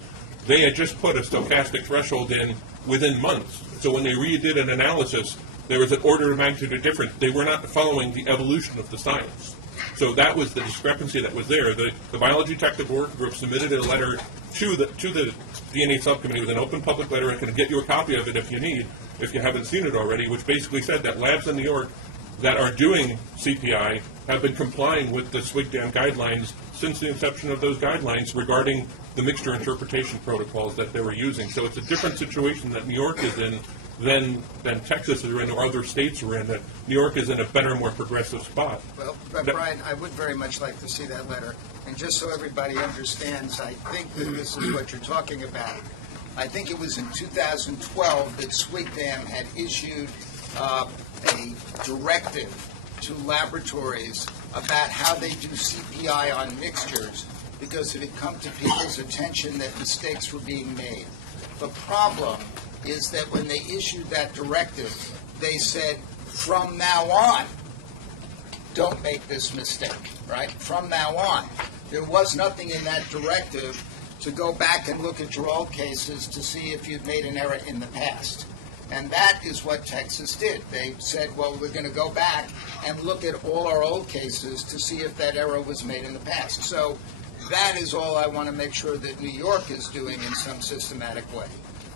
they had just put a stochastic threshold in within months. So when they redid an analysis, there was an order of magnitude difference. They were not following the evolution of the science. So that was the discrepancy that was there. The Biology Technical Working Group submitted a letter to the DNA subcommittee with an open public letter. I can get you a copy of it if you need, if you haven't seen it already, which basically said that labs in New York that are doing CPI have been complying with the SWGDAM guidelines since the inception of those guidelines regarding the mixture interpretation protocols that they were using. So it's a different situation that New York is in than Texas is in or other states are in. That New York is in a better, more progressive spot. Well, Brian, I would very much like to see that letter. And just so everybody understands, I think that this is what you're talking about. I think it was in 2012 that SWGDAM had issued a directive to laboratories about how they do CPI on mixtures because it had come to people's attention that mistakes were being made. The problem is that when they issued that directive, they said, from now on, don't make this mistake, right? From now on. There was nothing in that directive to go back and look at your old cases to see if you'd made an error in the past. And that is what Texas did. They said, well, we're going to go back and look at all our old cases to see if that error was made in the past. So that is all I want to make sure that New York is doing in some systematic way.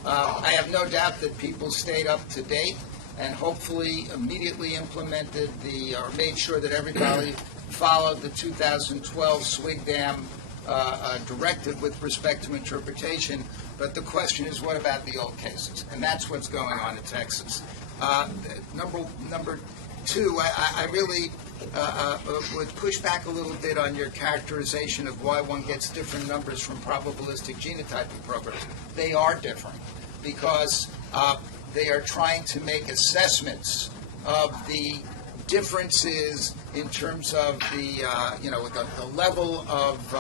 I have no doubt that people stayed up to date and hopefully immediately implemented or made sure that everybody followed the 2012 SWGDAM directive with respect to interpretation. But the question is, what about the old cases? And that's what's going on in Texas. Number two, I really would push back a little bit on your characterization of why one gets different numbers from probabilistic genotyping programs. They are different because they are trying to make assessments of the differences in terms of the level of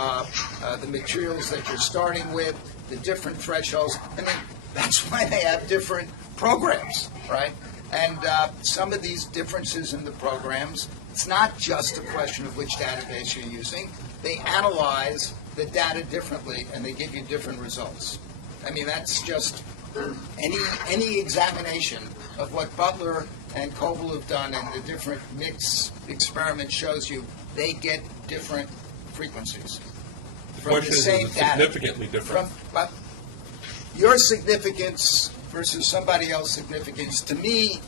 the materials that you're starting with, the different thresholds. I mean, that's why they have different programs, right? And some of these differences in the programs, it's not just a question of which database you're using. They analyze the data differently, and they give you different results. I mean, that's just any examination of what Butler and Coble have done and the different mix experiment shows you, they get different frequencies. The From question the is same it data. significantly different? But your significance versus somebody else's significance, to me,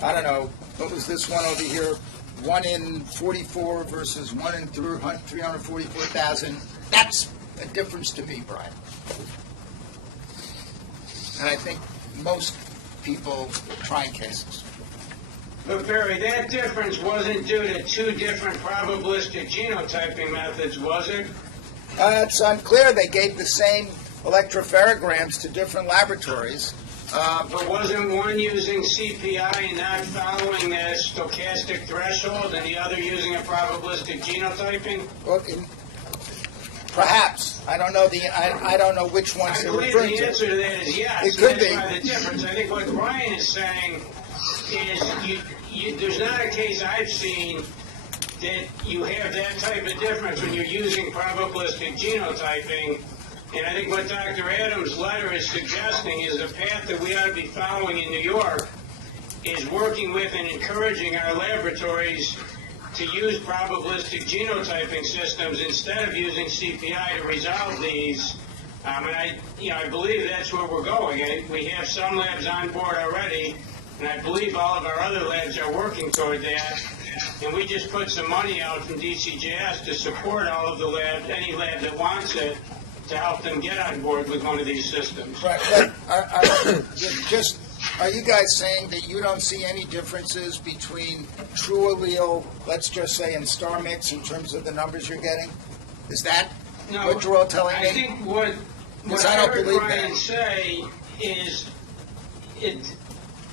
I don't know, what was this one over here? 1 in 44 versus 1 in 344,000. That's a difference to me, Brian. And I think most people trying cases. But Barry, that difference wasn't due to two different probabilistic genotyping methods, was it? It's unclear. They gave the same electropherograms to different laboratories. But wasn't one using CPI and not following the stochastic threshold, and the other using a probabilistic genotyping? Well, perhaps. I don't know I don't know which ones they're referring to. I believe the answer to that is yes. It could That's be. why the difference. I think what Brian is saying is there's not a case I've seen that you have that type of difference when you're using probabilistic genotyping. And I think what Dr. Adams' letter is suggesting is the path that we ought to be following in New York is working with and encouraging our laboratories to use probabilistic genotyping systems instead of using CPI to resolve these. And I believe that's where we're going. We have some labs on board already, and I believe all of our other labs are working toward that. And we just put some money out from DCJS to support all of the labs, any lab that wants it, to help them get on board with one of these systems. Right, but are you guys saying that you don't see any differences between true allele, let's just say, and star mix in terms of the numbers you're getting? Is that what you're all telling me? I think what I I don't heard believe Brian that. say is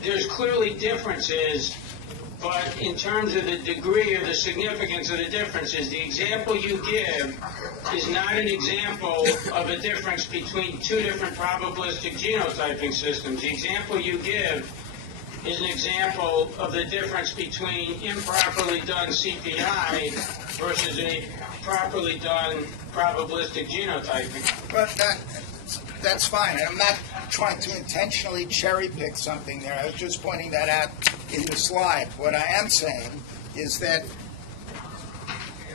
there's clearly differences, but in terms of the degree or the significance of the differences, the example you give is not an example of a difference between two different probabilistic genotyping systems. The example you give is an example of the difference between improperly done CPI versus a properly done probabilistic genotyping. But that's fine. I'm not trying to intentionally cherry pick something there. I was just pointing that out in the slide. What I am saying is that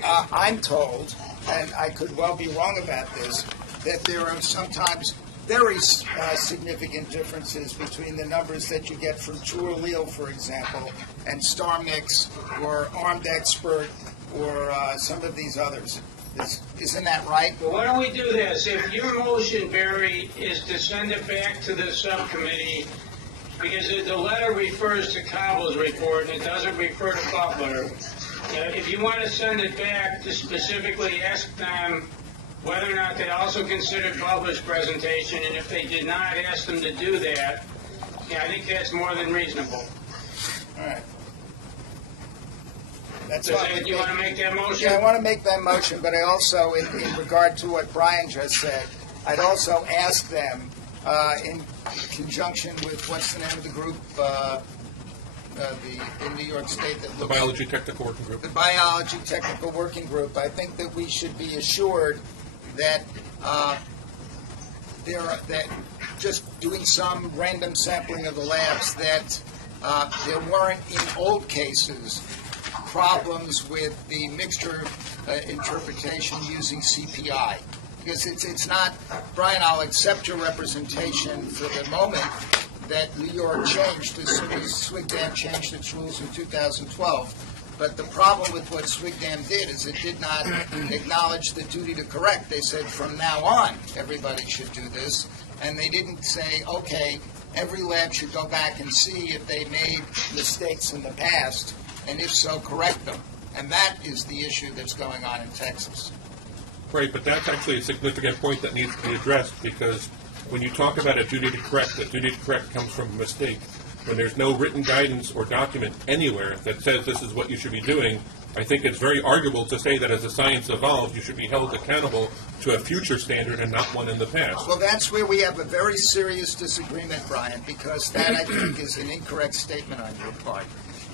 I'm told, and I could well be wrong about this, that there are sometimes very significant differences between the numbers that you get from True Allele, for example, and Star Mix or Armed Expert or some of these others. Isn't that right? Well, why don't we do this? If your motion, Barry, is to send it back to the subcommittee, because the letter refers to Cobble's report and it doesn't refer to Butler. If you want to send it back to specifically ask them whether or not they also considered Butler's presentation, and if they did not, ask them to do that, I think that's more than reasonable. All right. That's Does fine. you want to make that motion? Yeah, I want to make that motion, but I also, in regard to what Brian just said, I'd also ask them, in conjunction with, what's the name of the group, in New York State that The looks... Biology Technical Working Group. The Biology Technical Working Group. I think that we should be assured that that just doing some random sampling of the labs, that there weren't, in old cases, problems with the mixture interpretation using CPI. Because it's not, Brian, I'll accept your representation for the moment that New York changed as soon as SWGDAM changed its rules in 2012. But the problem with what SWGDAM did is it did not acknowledge the duty to correct. They said from now on, everybody should do this. And they didn't say, okay, every lab should go back and see if they made mistakes in the past, and if so, correct them. And that is the issue that's going on in Texas. Right, but that's actually a significant point that needs to be addressed, because when you talk about a duty to correct, that duty to correct comes from a mistake. When there's no written guidance or document anywhere that says this is what you should be doing, I think it's very arguable to say that as the science evolves, you should be held accountable to a future standard and not one in the past. Well, that's where we have a very serious disagreement, Brian, because that, I think, is an incorrect statement on your part.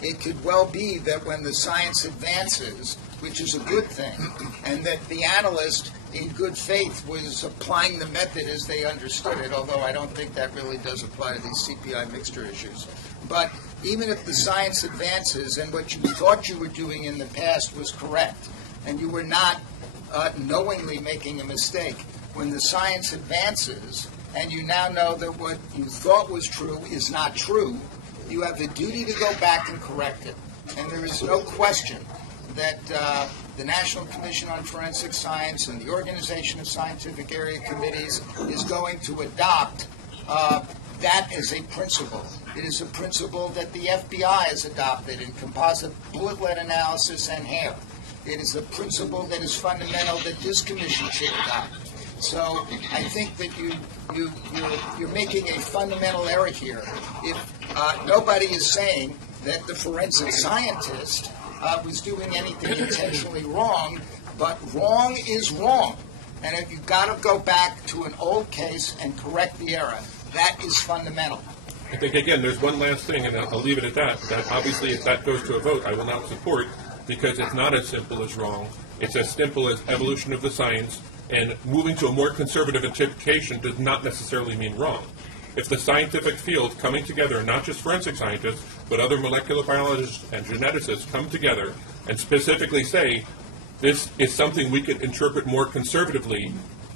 It could well be that when the science advances, which is a good thing, and that the analyst, in good faith, was applying the method as they understood it, although I don't think that really does apply to these CPI mixture issues. But even if the science advances and what you thought you were doing in the past was correct, and you were not knowingly making a mistake, when the science advances and you now know that what you thought was true is not true, you have the duty to go back and correct it. And there is no question that the National Commission on Forensic Science and the Organization of Scientific Area Committees is going to adopt that as a principle. It is a principle that the FBI has adopted in composite bullet lead analysis and hair. It is a principle that is fundamental that this commission should adopt. So I think that you're making a fundamental error here. If nobody is saying that the forensic scientist was doing anything intentionally wrong, but wrong is wrong. And if you've got to go back to an old case and correct the error, that is fundamental. I think, again, there's one last thing, and I'll leave it at that, that obviously if that goes to a vote, I will not support, because it's not as simple as wrong. It's as simple as evolution of the science, and moving to a more conservative interpretation does not necessarily mean wrong. If the scientific field coming together, not just forensic scientists, but other molecular biologists and geneticists come together and specifically say, this is something we could interpret more conservatively,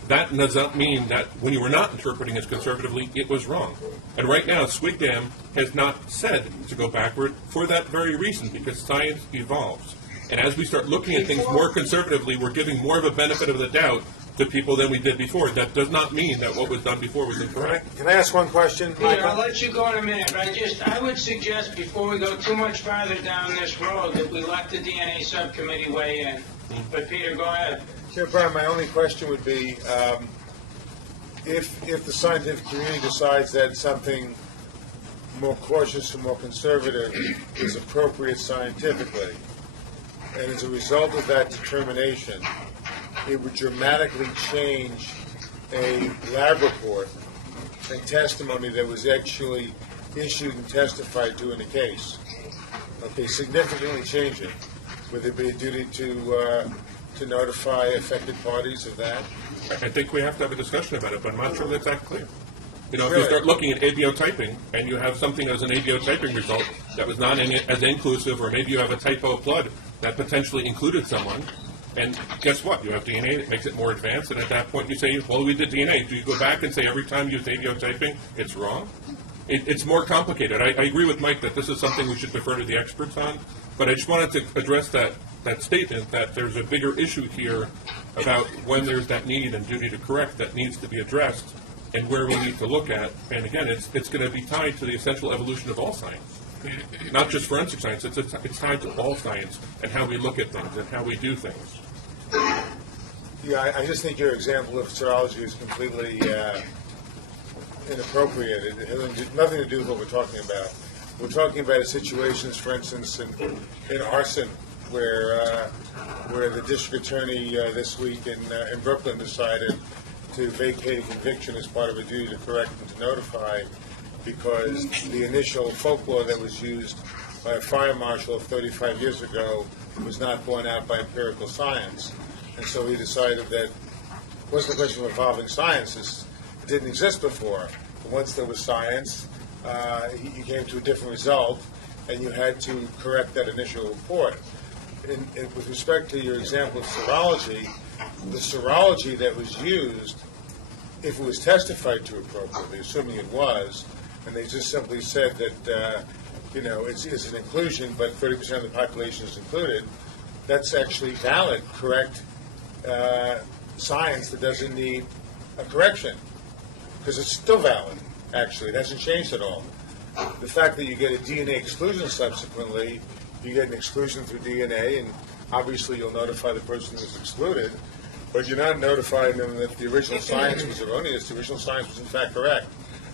that does not mean that when you were not interpreting it conservatively, it was wrong. And right now, Swigdam has not said to go backward for that very reason, because science evolves. And as we start looking at things more conservatively, we're giving more of a benefit of the doubt to people than we did before. That does not mean that what was done before was incorrect. Can I ask one question, Peter, I'll Michael? let you go in a minute, but I would suggest before we go too much farther down this road that we let the DNA subcommittee weigh in. But Peter, go ahead. Chair Brown, my only question would be, if the scientific community decides that something more cautious or more conservative is appropriate scientifically, and as a result of that determination, it would dramatically change a lab report and testimony that was actually issued and testified to in the case. Okay, significantly change it. Would there be a duty to notify affected parties of that? I think we have to have a discussion about it, but I'm not sure that's that clear. You know, if you start looking at ABO typing, and you have something as an ABO typing result that was not as inclusive, or maybe you have a typo of blood that potentially included someone, and guess what? You have DNA that makes it more advanced, and at that point you say, well, we did DNA. Do you go back and say every time you use ABO typing, it's wrong? It's more complicated. I agree with Mike that this is something we should defer to the experts on, but I just wanted to address that statement that there's a bigger issue here about when there's that need and duty to correct that needs to be addressed, and where we need to look at. And again, it's going to be tied to the essential evolution of all science, not just forensic science. It's tied to all science and how we look at things and how we do things. Yeah, I just think your example of serology is completely inappropriate. It has nothing to do with what we're talking about. We're talking about situations, for instance, in arson, where the district attorney this week in Brooklyn decided to vacate a conviction as part of a duty to correct and to notify, because the initial folklore that was used by a fire marshal 35 years ago was not borne out by empirical science. And so he decided that it wasn't a question of evolving sciences. It didn't exist before. But once there was science, you came to a different result, and you had to correct that initial report. With respect to your example of serology, the serology that was used, if it was testified to appropriately, assuming it was, and they just simply said that, it's an inclusion, but 30% of the population is included, that's actually valid, correct science that doesn't need a correction, because it's still valid, actually. It hasn't changed at all. The fact that you get a DNA exclusion subsequently, you get an exclusion through DNA, and obviously you'll notify the person who's excluded, but you're not notifying them that the original science was erroneous. The original science was in fact correct.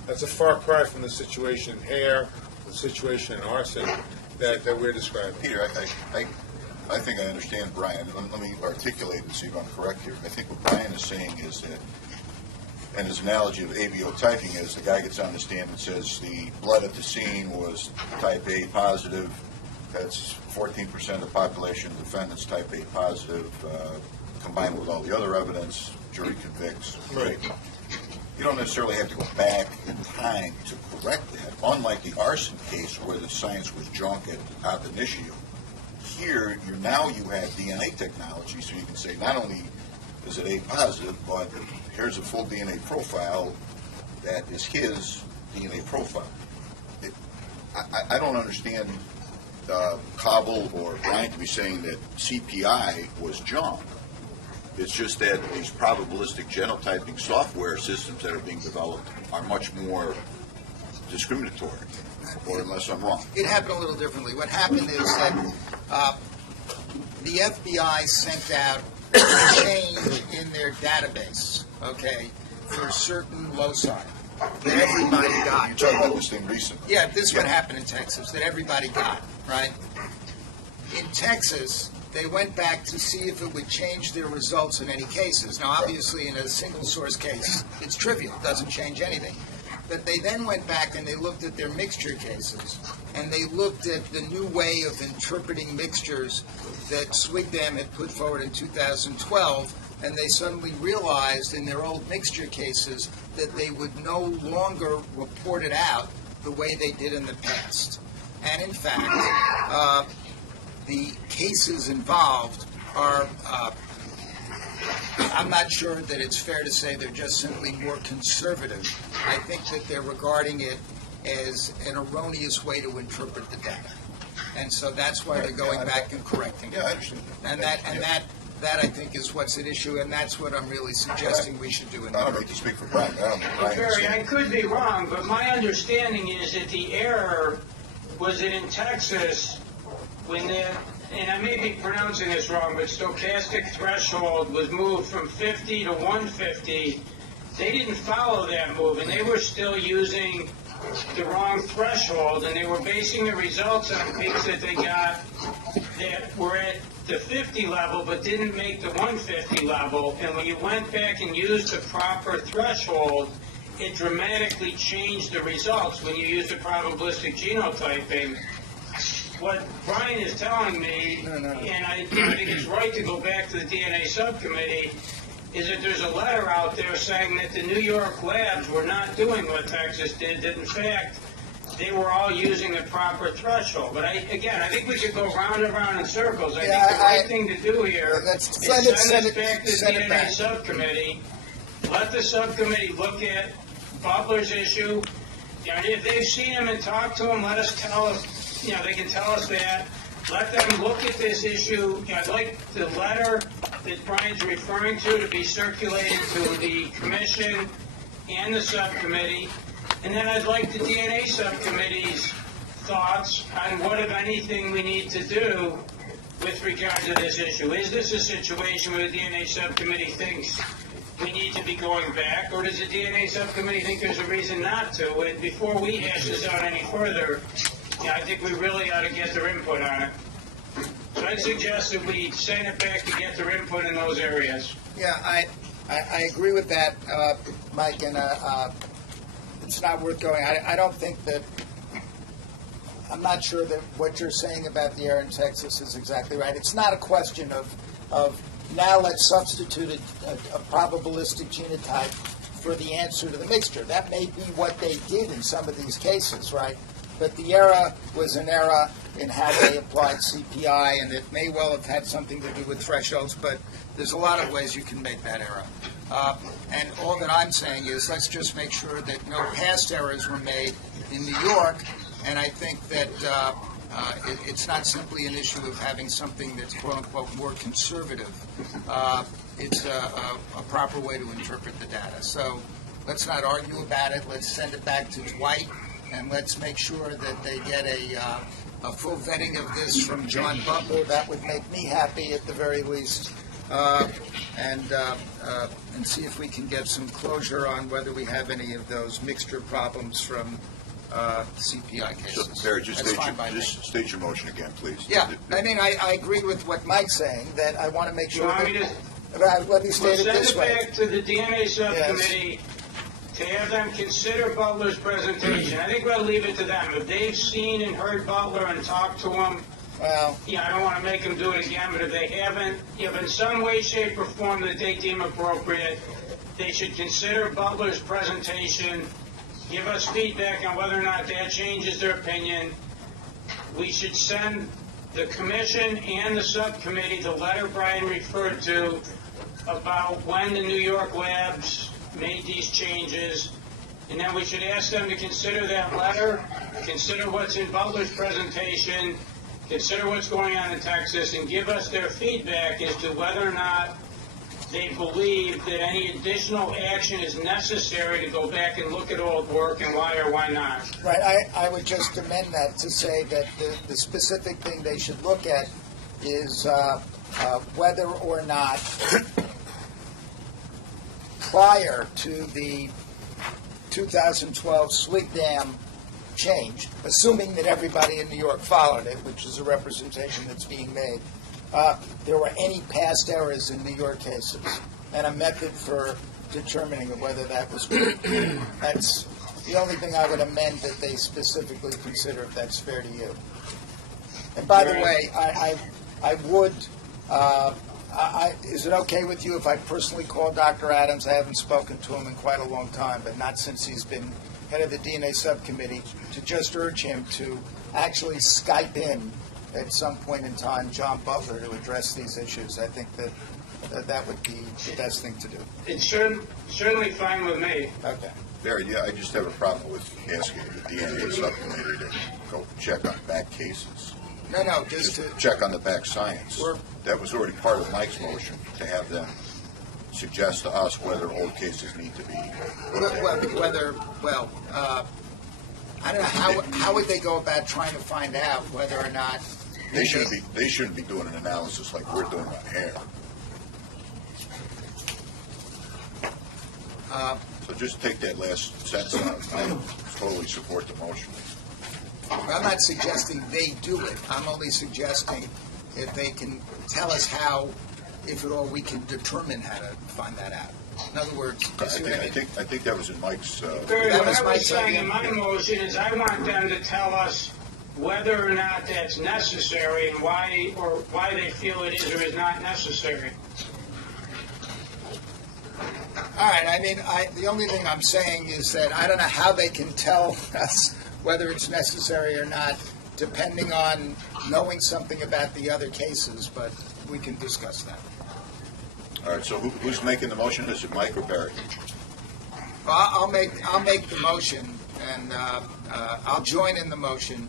That's a far cry from the situation in hair, the situation in arson that we're describing. Peter, I think I understand Brian. Let me articulate and see if I'm correct here. I think what Brian is saying is that, and his analogy of ABO typing is, the guy gets on the stand and says the blood at the scene was type A positive. That's 14% of the population, defendants type A positive, combined with all the other evidence, jury convicts. Right. You don't necessarily have to go back in time to correct that, unlike the arson case where the science was junk ab initio. Here, you have DNA technology, so you can say not only is it A positive, but here's a full DNA profile that is his DNA profile. I don't understand Cobble or Brian to be saying that CPI was junk. It's just that these probabilistic genotyping software systems that are being developed are much more discriminatory, or unless I'm wrong. It happened a little differently. What happened is that the FBI sent out a change in their database, okay, for certain loci that everybody got. You talked about this thing recently. Yeah, this one happened in Texas, that everybody got, right? In Texas, they went back to see if it would change their results in any cases. Now, obviously, in a single source case, it's trivial. It doesn't change anything. But they then went back and they looked at their mixture cases, and they looked at the new way of interpreting mixtures that Swigdam had put forward in 2012, and they suddenly realized in their old mixture cases that they would no longer report it out the way they did in the past. And in fact, the cases involved are, I'm not sure that it's fair to say they're just simply more conservative. I think that they're regarding it as an erroneous way to interpret the data. And so that's why they're going back and correcting it. Yeah, I understand. And that I think is what's at issue, and that's what I'm really suggesting we should do in I the don't make you speak for Brian. I don't think Brian Barry, I understands. could be wrong, but my understanding is that the error was that in Texas, when and I may be pronouncing this wrong, but stochastic threshold was moved from 50 to 150. They didn't follow that move, and they were still using the wrong threshold, and they were basing the results on peaks that they got that were at the 50 level but didn't make the 150 level. And when you went back and used the proper threshold, it dramatically changed the results when you used the probabilistic genotyping. What Brian is telling me, and I think it's right to go back to the DNA subcommittee, is that there's a letter out there saying that the New York labs were not doing what Texas did, that in fact they were all using the proper threshold. But I think we could go round and round in circles. I think the right thing to do here is send this back to the DNA subcommittee, let the subcommittee look at Butler's issue. And if they've seen him and talked to him, let us tell us, they can tell us that. Let them look at this issue. I'd like the letter that Brian's referring to be circulated to the commission and the subcommittee. And then I'd like the DNA subcommittee's thoughts on what, if anything, we need to do with regard to this issue. Is this a situation where the DNA subcommittee thinks we need to be going back, or does the DNA subcommittee think there's a reason not to? And before we hash this out any further, I think we really ought to get their input on it. So I'd suggest that we send it back to get their input in those areas. Yeah, I agree with that, Mike, and it's not worth going. I don't think that, I'm not sure that what you're saying about the error in Texas is exactly right. It's not a question of now let's substitute a probabilistic genotype for the answer to the mixture. That may be what they did in some of these cases, right? But the error was an error in how they applied CPI, and it may well have had something to do with thresholds, but there's a lot of ways you can make that error. And all that I'm saying is let's just make sure that no past errors were made in New York, and I think that it's not simply an issue of having something that's quote-unquote more conservative. It's a proper way to interpret the data. So let's not argue about it. Let's send it back to Dwight, and let's make sure that they get a full vetting of this from John Butler. That would make me happy at the very least. And see if we can get some closure on whether we have any of those mixture problems from CPI cases. So, Barry, just That's fine by me. state your motion again, please. Yeah, I mean, I agree with what Mike's saying, that I want to make sure want me that, to- let me state it We'll this send way. it back to the DNA subcommittee to have them consider Butler's presentation. I think we'll leave it to them. If they've seen and heard Butler and talked to him, Well, I don't want to make them do it again, but if they haven't, if in some way, shape, or form that they deem appropriate, they should consider Butler's presentation, give us feedback on whether or not that changes their opinion. We should send the commission and the subcommittee the letter Brian referred to about when the New York labs made these changes, and then we should ask them to consider that letter, consider what's in Butler's presentation, consider what's going on in Texas, and give us their feedback as to whether or not they believe that any additional action is necessary to go back and look at old work, and why or why not. right, I would just amend that to say that the specific thing they should look at is whether or not prior to the 2012 Swigdam change, assuming that everybody in New York followed it, which is a representation that's being made, there were any past errors in New York cases, and a method for determining whether that was true. That's the only thing I would amend that they specifically consider, if that's fair to you. And by the way, I would, is it okay with you if I personally call Dr. Adams? I haven't spoken to him in quite a long time, but not since he's been head of the DNA subcommittee, to just urge him to actually Skype in at some point in time John Butler to address these issues. I think that would be the best thing to do. It's certainly fine with me. Okay. Barry, yeah, I just have a problem with asking the DNA subcommittee to go check on back cases. No, just to, Check on the back science. We're- That was already part of Mike's motion, to have them suggest to us whether old cases need to be looked at. I don't know, how would they go about trying to find out whether or not? They shouldn't be doing an analysis like we're doing on hair. So just take that last sentence out. I totally support the motion. I'm not suggesting they do it. I'm only suggesting if they can tell us how, if at all, we can determine how to find that out. In other words, I think that was in Mike's. Barry, That what was I my was saying in idea. my motion is I want them to tell us whether or not that's necessary and why they feel it is or is not necessary. All right, I mean, the only thing I'm saying is that I don't know how they can tell us whether it's necessary or not, depending on knowing something about the other cases, but we can discuss that. All right, so who's making the motion? Is it Mike or Barry? Well, I'll make the motion, and I'll join in the motion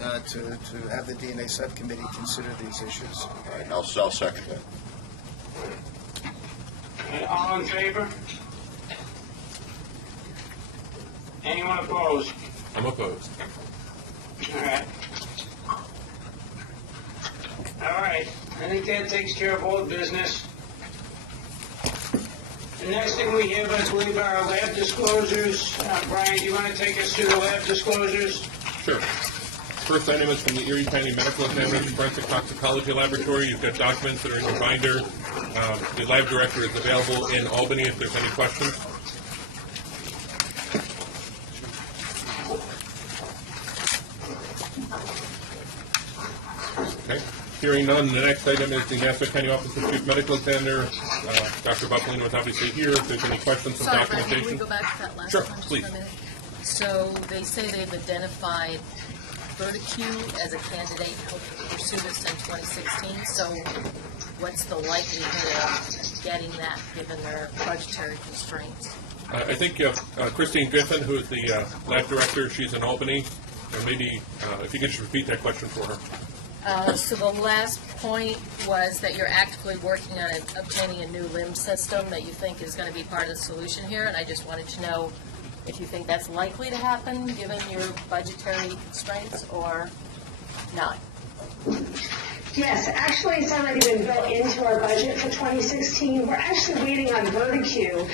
to have the DNA subcommittee consider these issues. All right, I'll second that. All in favor? Anyone opposed? I'm opposed. All right. All right, I think that takes care of old business. The next thing we have, I believe, are our lab disclosures. Brian, do you want to take us through the lab disclosures? Sure. First item is from the Erie County Medical Examiner's Forensic Toxicology Laboratory. You've got documents that are in your binder. The lab director is available in Albany if there's any questions. Okay. Hearing none, the next item is the Nassau County Office of Chief Medical Examiner. Dr. Bucklin was obviously here. If there's any questions from Sorry, Brian, documentation. can we go back to that last Sure, one just please. for a minute? So they say they've identified Verticue as a candidate to pursue this in 2016. So what's the likelihood of getting that given their budgetary constraints? I think Christine Giffen, who is the lab director, she's in Albany. And maybe if you could just repeat that question for her. So the last point was that you're actively working on obtaining a new limb system that you think is going to be part of the solution here, and I just wanted to know if you think that's likely to happen, given your budgetary constraints, or not. Yes, actually, it's already been built into our budget for 2016. We're actually waiting on Verticue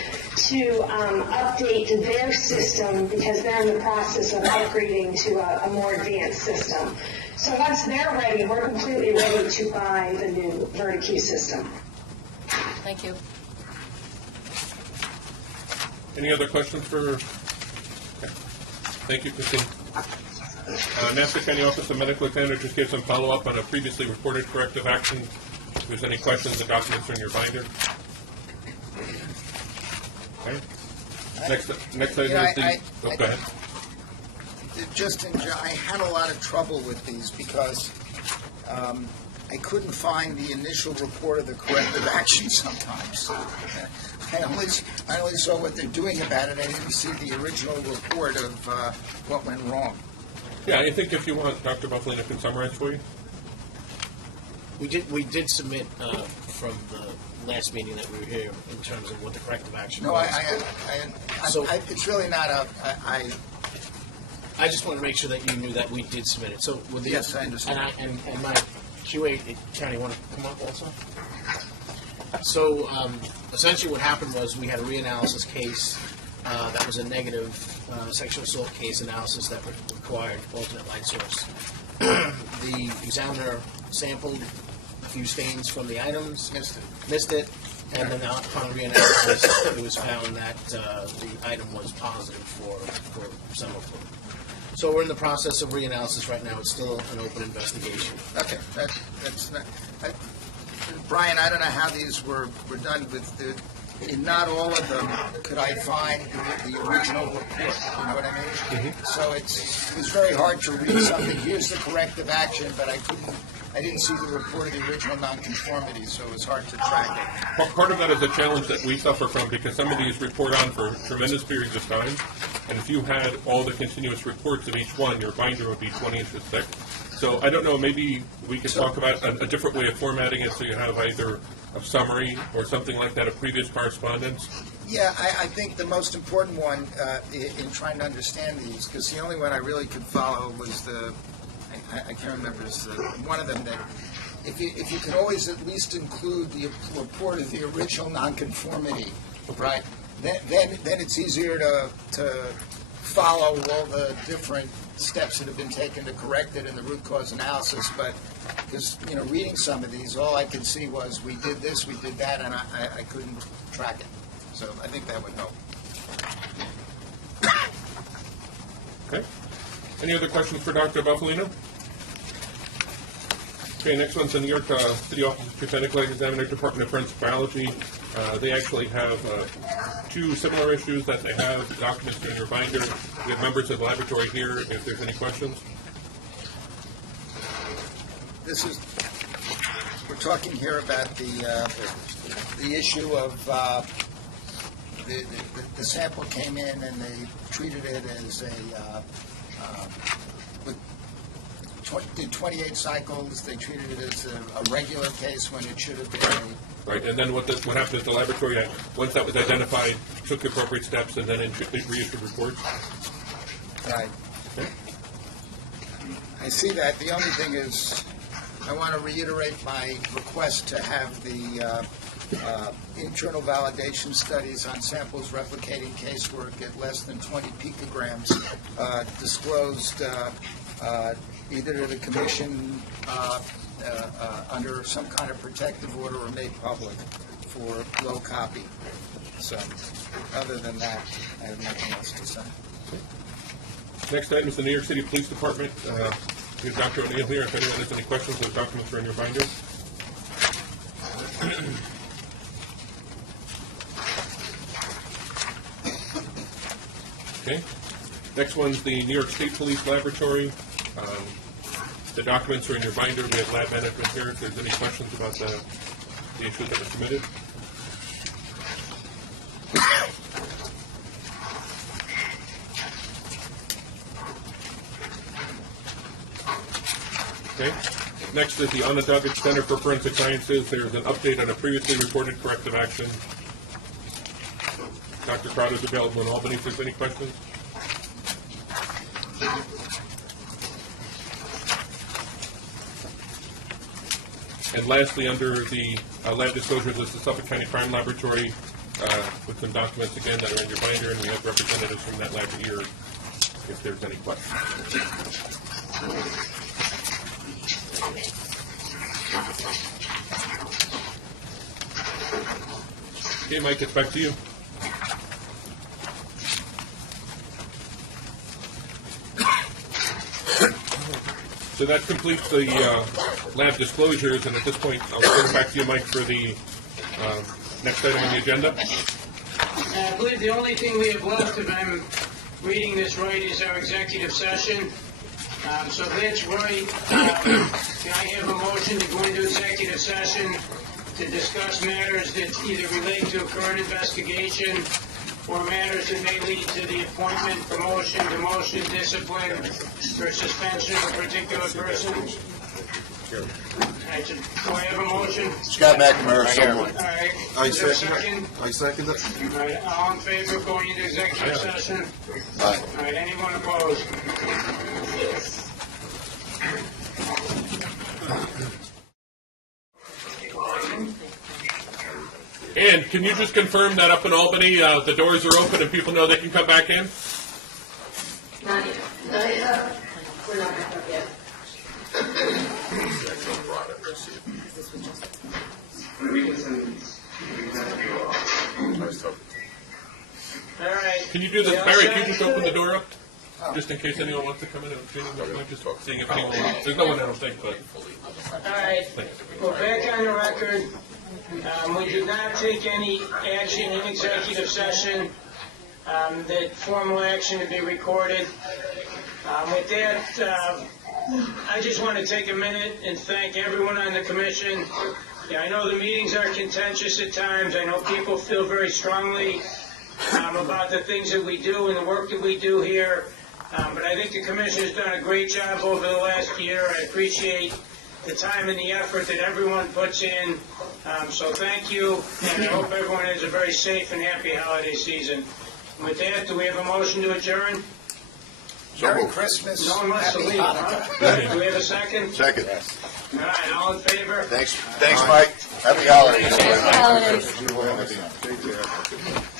to update their system because they're in the process of upgrading to a more advanced system. So once they're ready, we're completely ready to buy the new Verticue system. Thank you. Any other questions for? Okay. Thank you, Christine. Nassau County Office of Medical Examiner just gave some follow-up on a previously reported corrective action. If there's any questions, the documents are in your binder. Okay. Next item is the. Go ahead. I had a lot of trouble with these because I couldn't find the initial report of the corrective action sometimes. I only saw what they're doing about it. I didn't see the original report of what went wrong. Yeah, I think if you want, Dr. Bucklin, I can summarize for you. We did submit from the last meeting that we were here in terms of what the corrective action No, was. it's really not a. I just want to make sure that you knew that we did submit it. So with the, Yes, I understand. And my QA County want to come up also. So essentially, what happened was we had a reanalysis case that was a negative sexual assault case analysis that required alternate light source. The examiner sampled a few stains from the items, missed it, and then upon reanalysis, it was found that the item was positive for Semiflu. So we're in the process of reanalysis right now. It's still an open investigation. Okay, that's not, Brian, I don't know how these were done with in not all of them could I find the original report, you know what I mean? So it was very hard to read something, here's the corrective action, but I didn't see the report of the original nonconformity, so it was hard to track it. Well, part of that is a challenge that we suffer from because some of these report on for tremendous periods of time. And if you had all the continuous reports of each one, your binder would be 20 inches thick. So I don't know, maybe we could talk about a different way of formatting it so you have either a summary or something like that of previous correspondence. Yeah, I think the most important one in trying to understand these, because the only one I really could follow was I can't remember, it's one of them that if you could always at least include the report of the original nonconformity, right? Then it's easier to follow all the different steps that have been taken to correct it in the root cause analysis. But because reading some of these, all I could see was we did this, we did that, and I couldn't track it. So I think that would help. Okay. Any other questions for Dr. Buffalino? Okay, next one's the New York City Office of Clinical Examiner, Department of Forensic Biology. They actually have two similar issues that they have documents in your binder. We have members of the laboratory here if there's any questions. We're talking here about the issue of the sample came in and they treated it as did 28 cycles. They treated it as a regular case when it should have been Right, and then what happened is the laboratory, once that was identified, took the appropriate steps and then reissued reports. Right. Okay. I see that. The only thing is, I want to reiterate my request to have the internal validation studies on samples replicating casework at less than 20 picograms disclosed either to the commission under some kind of protective order or made public for low copy. So, other than that, I have nothing else to say. Next item is the New York City Police Department. We have Dr. O'Neill here. If anyone has any questions, those documents are in your binder. Okay. Next one's the New York State Police Laboratory. The documents are in your binder. We have lab management here. If there's any questions about the issues that were submitted. Okay. Next is the Onondaga Center for Forensic Sciences. There's an update on a previously reported corrective action. Dr. Crowder is available in Albany if there's any questions. And lastly, under the lab disclosures is the Suffolk County Crime Laboratory with some documents again that are in your binder, and we have representatives from that lab here if there's any questions. Okay, Mike, it's back to you. So that completes the lab disclosures, and at this point, I'll turn it back to you, Mike, for the next item on the agenda. I believe the only thing we have left, if I'm reading this right, is our executive session. So if that's right, can I have a motion to go into executive session to discuss matters that either relate to a current investigation or matters that may lead to the appointment, promotion, demotion, discipline, or suspension of a particular person? All right, so do I have a motion? Scott McNamara, so moved. All right. I Is there a second it. I second it. All right, all in favor of going into executive session? Aye. All right, anyone opposed? And can you just confirm that up in Albany, the doors are open and people know they can come back in? Not yet. Not yet. We're not back up yet. All right. Can you do this, Yeah, Barry, I'll can you just open the door up? Just in case anyone wants to come in and just seeing if anyone, there's no one I don't think, but. All right, we're back on the record. We did not take any action in executive session, that formal action to be recorded. With that, I just want to take a minute and thank everyone on the commission. Yeah, I know the meetings are contentious at times. I know people feel very strongly about the things that we do and the work that we do here. But I think the commission has done a great job over the last year. I appreciate the time and the effort that everyone puts in. So thank you, and I hope everyone has a very safe and happy holiday season. With that, do we have a motion to adjourn? Merry Christmas. No one wants to Happy leave, huh? Hanukkah. Do we have a second? Second. All right, all in favor? Thanks, Mike. Happy holidays. Happy holidays. Take care.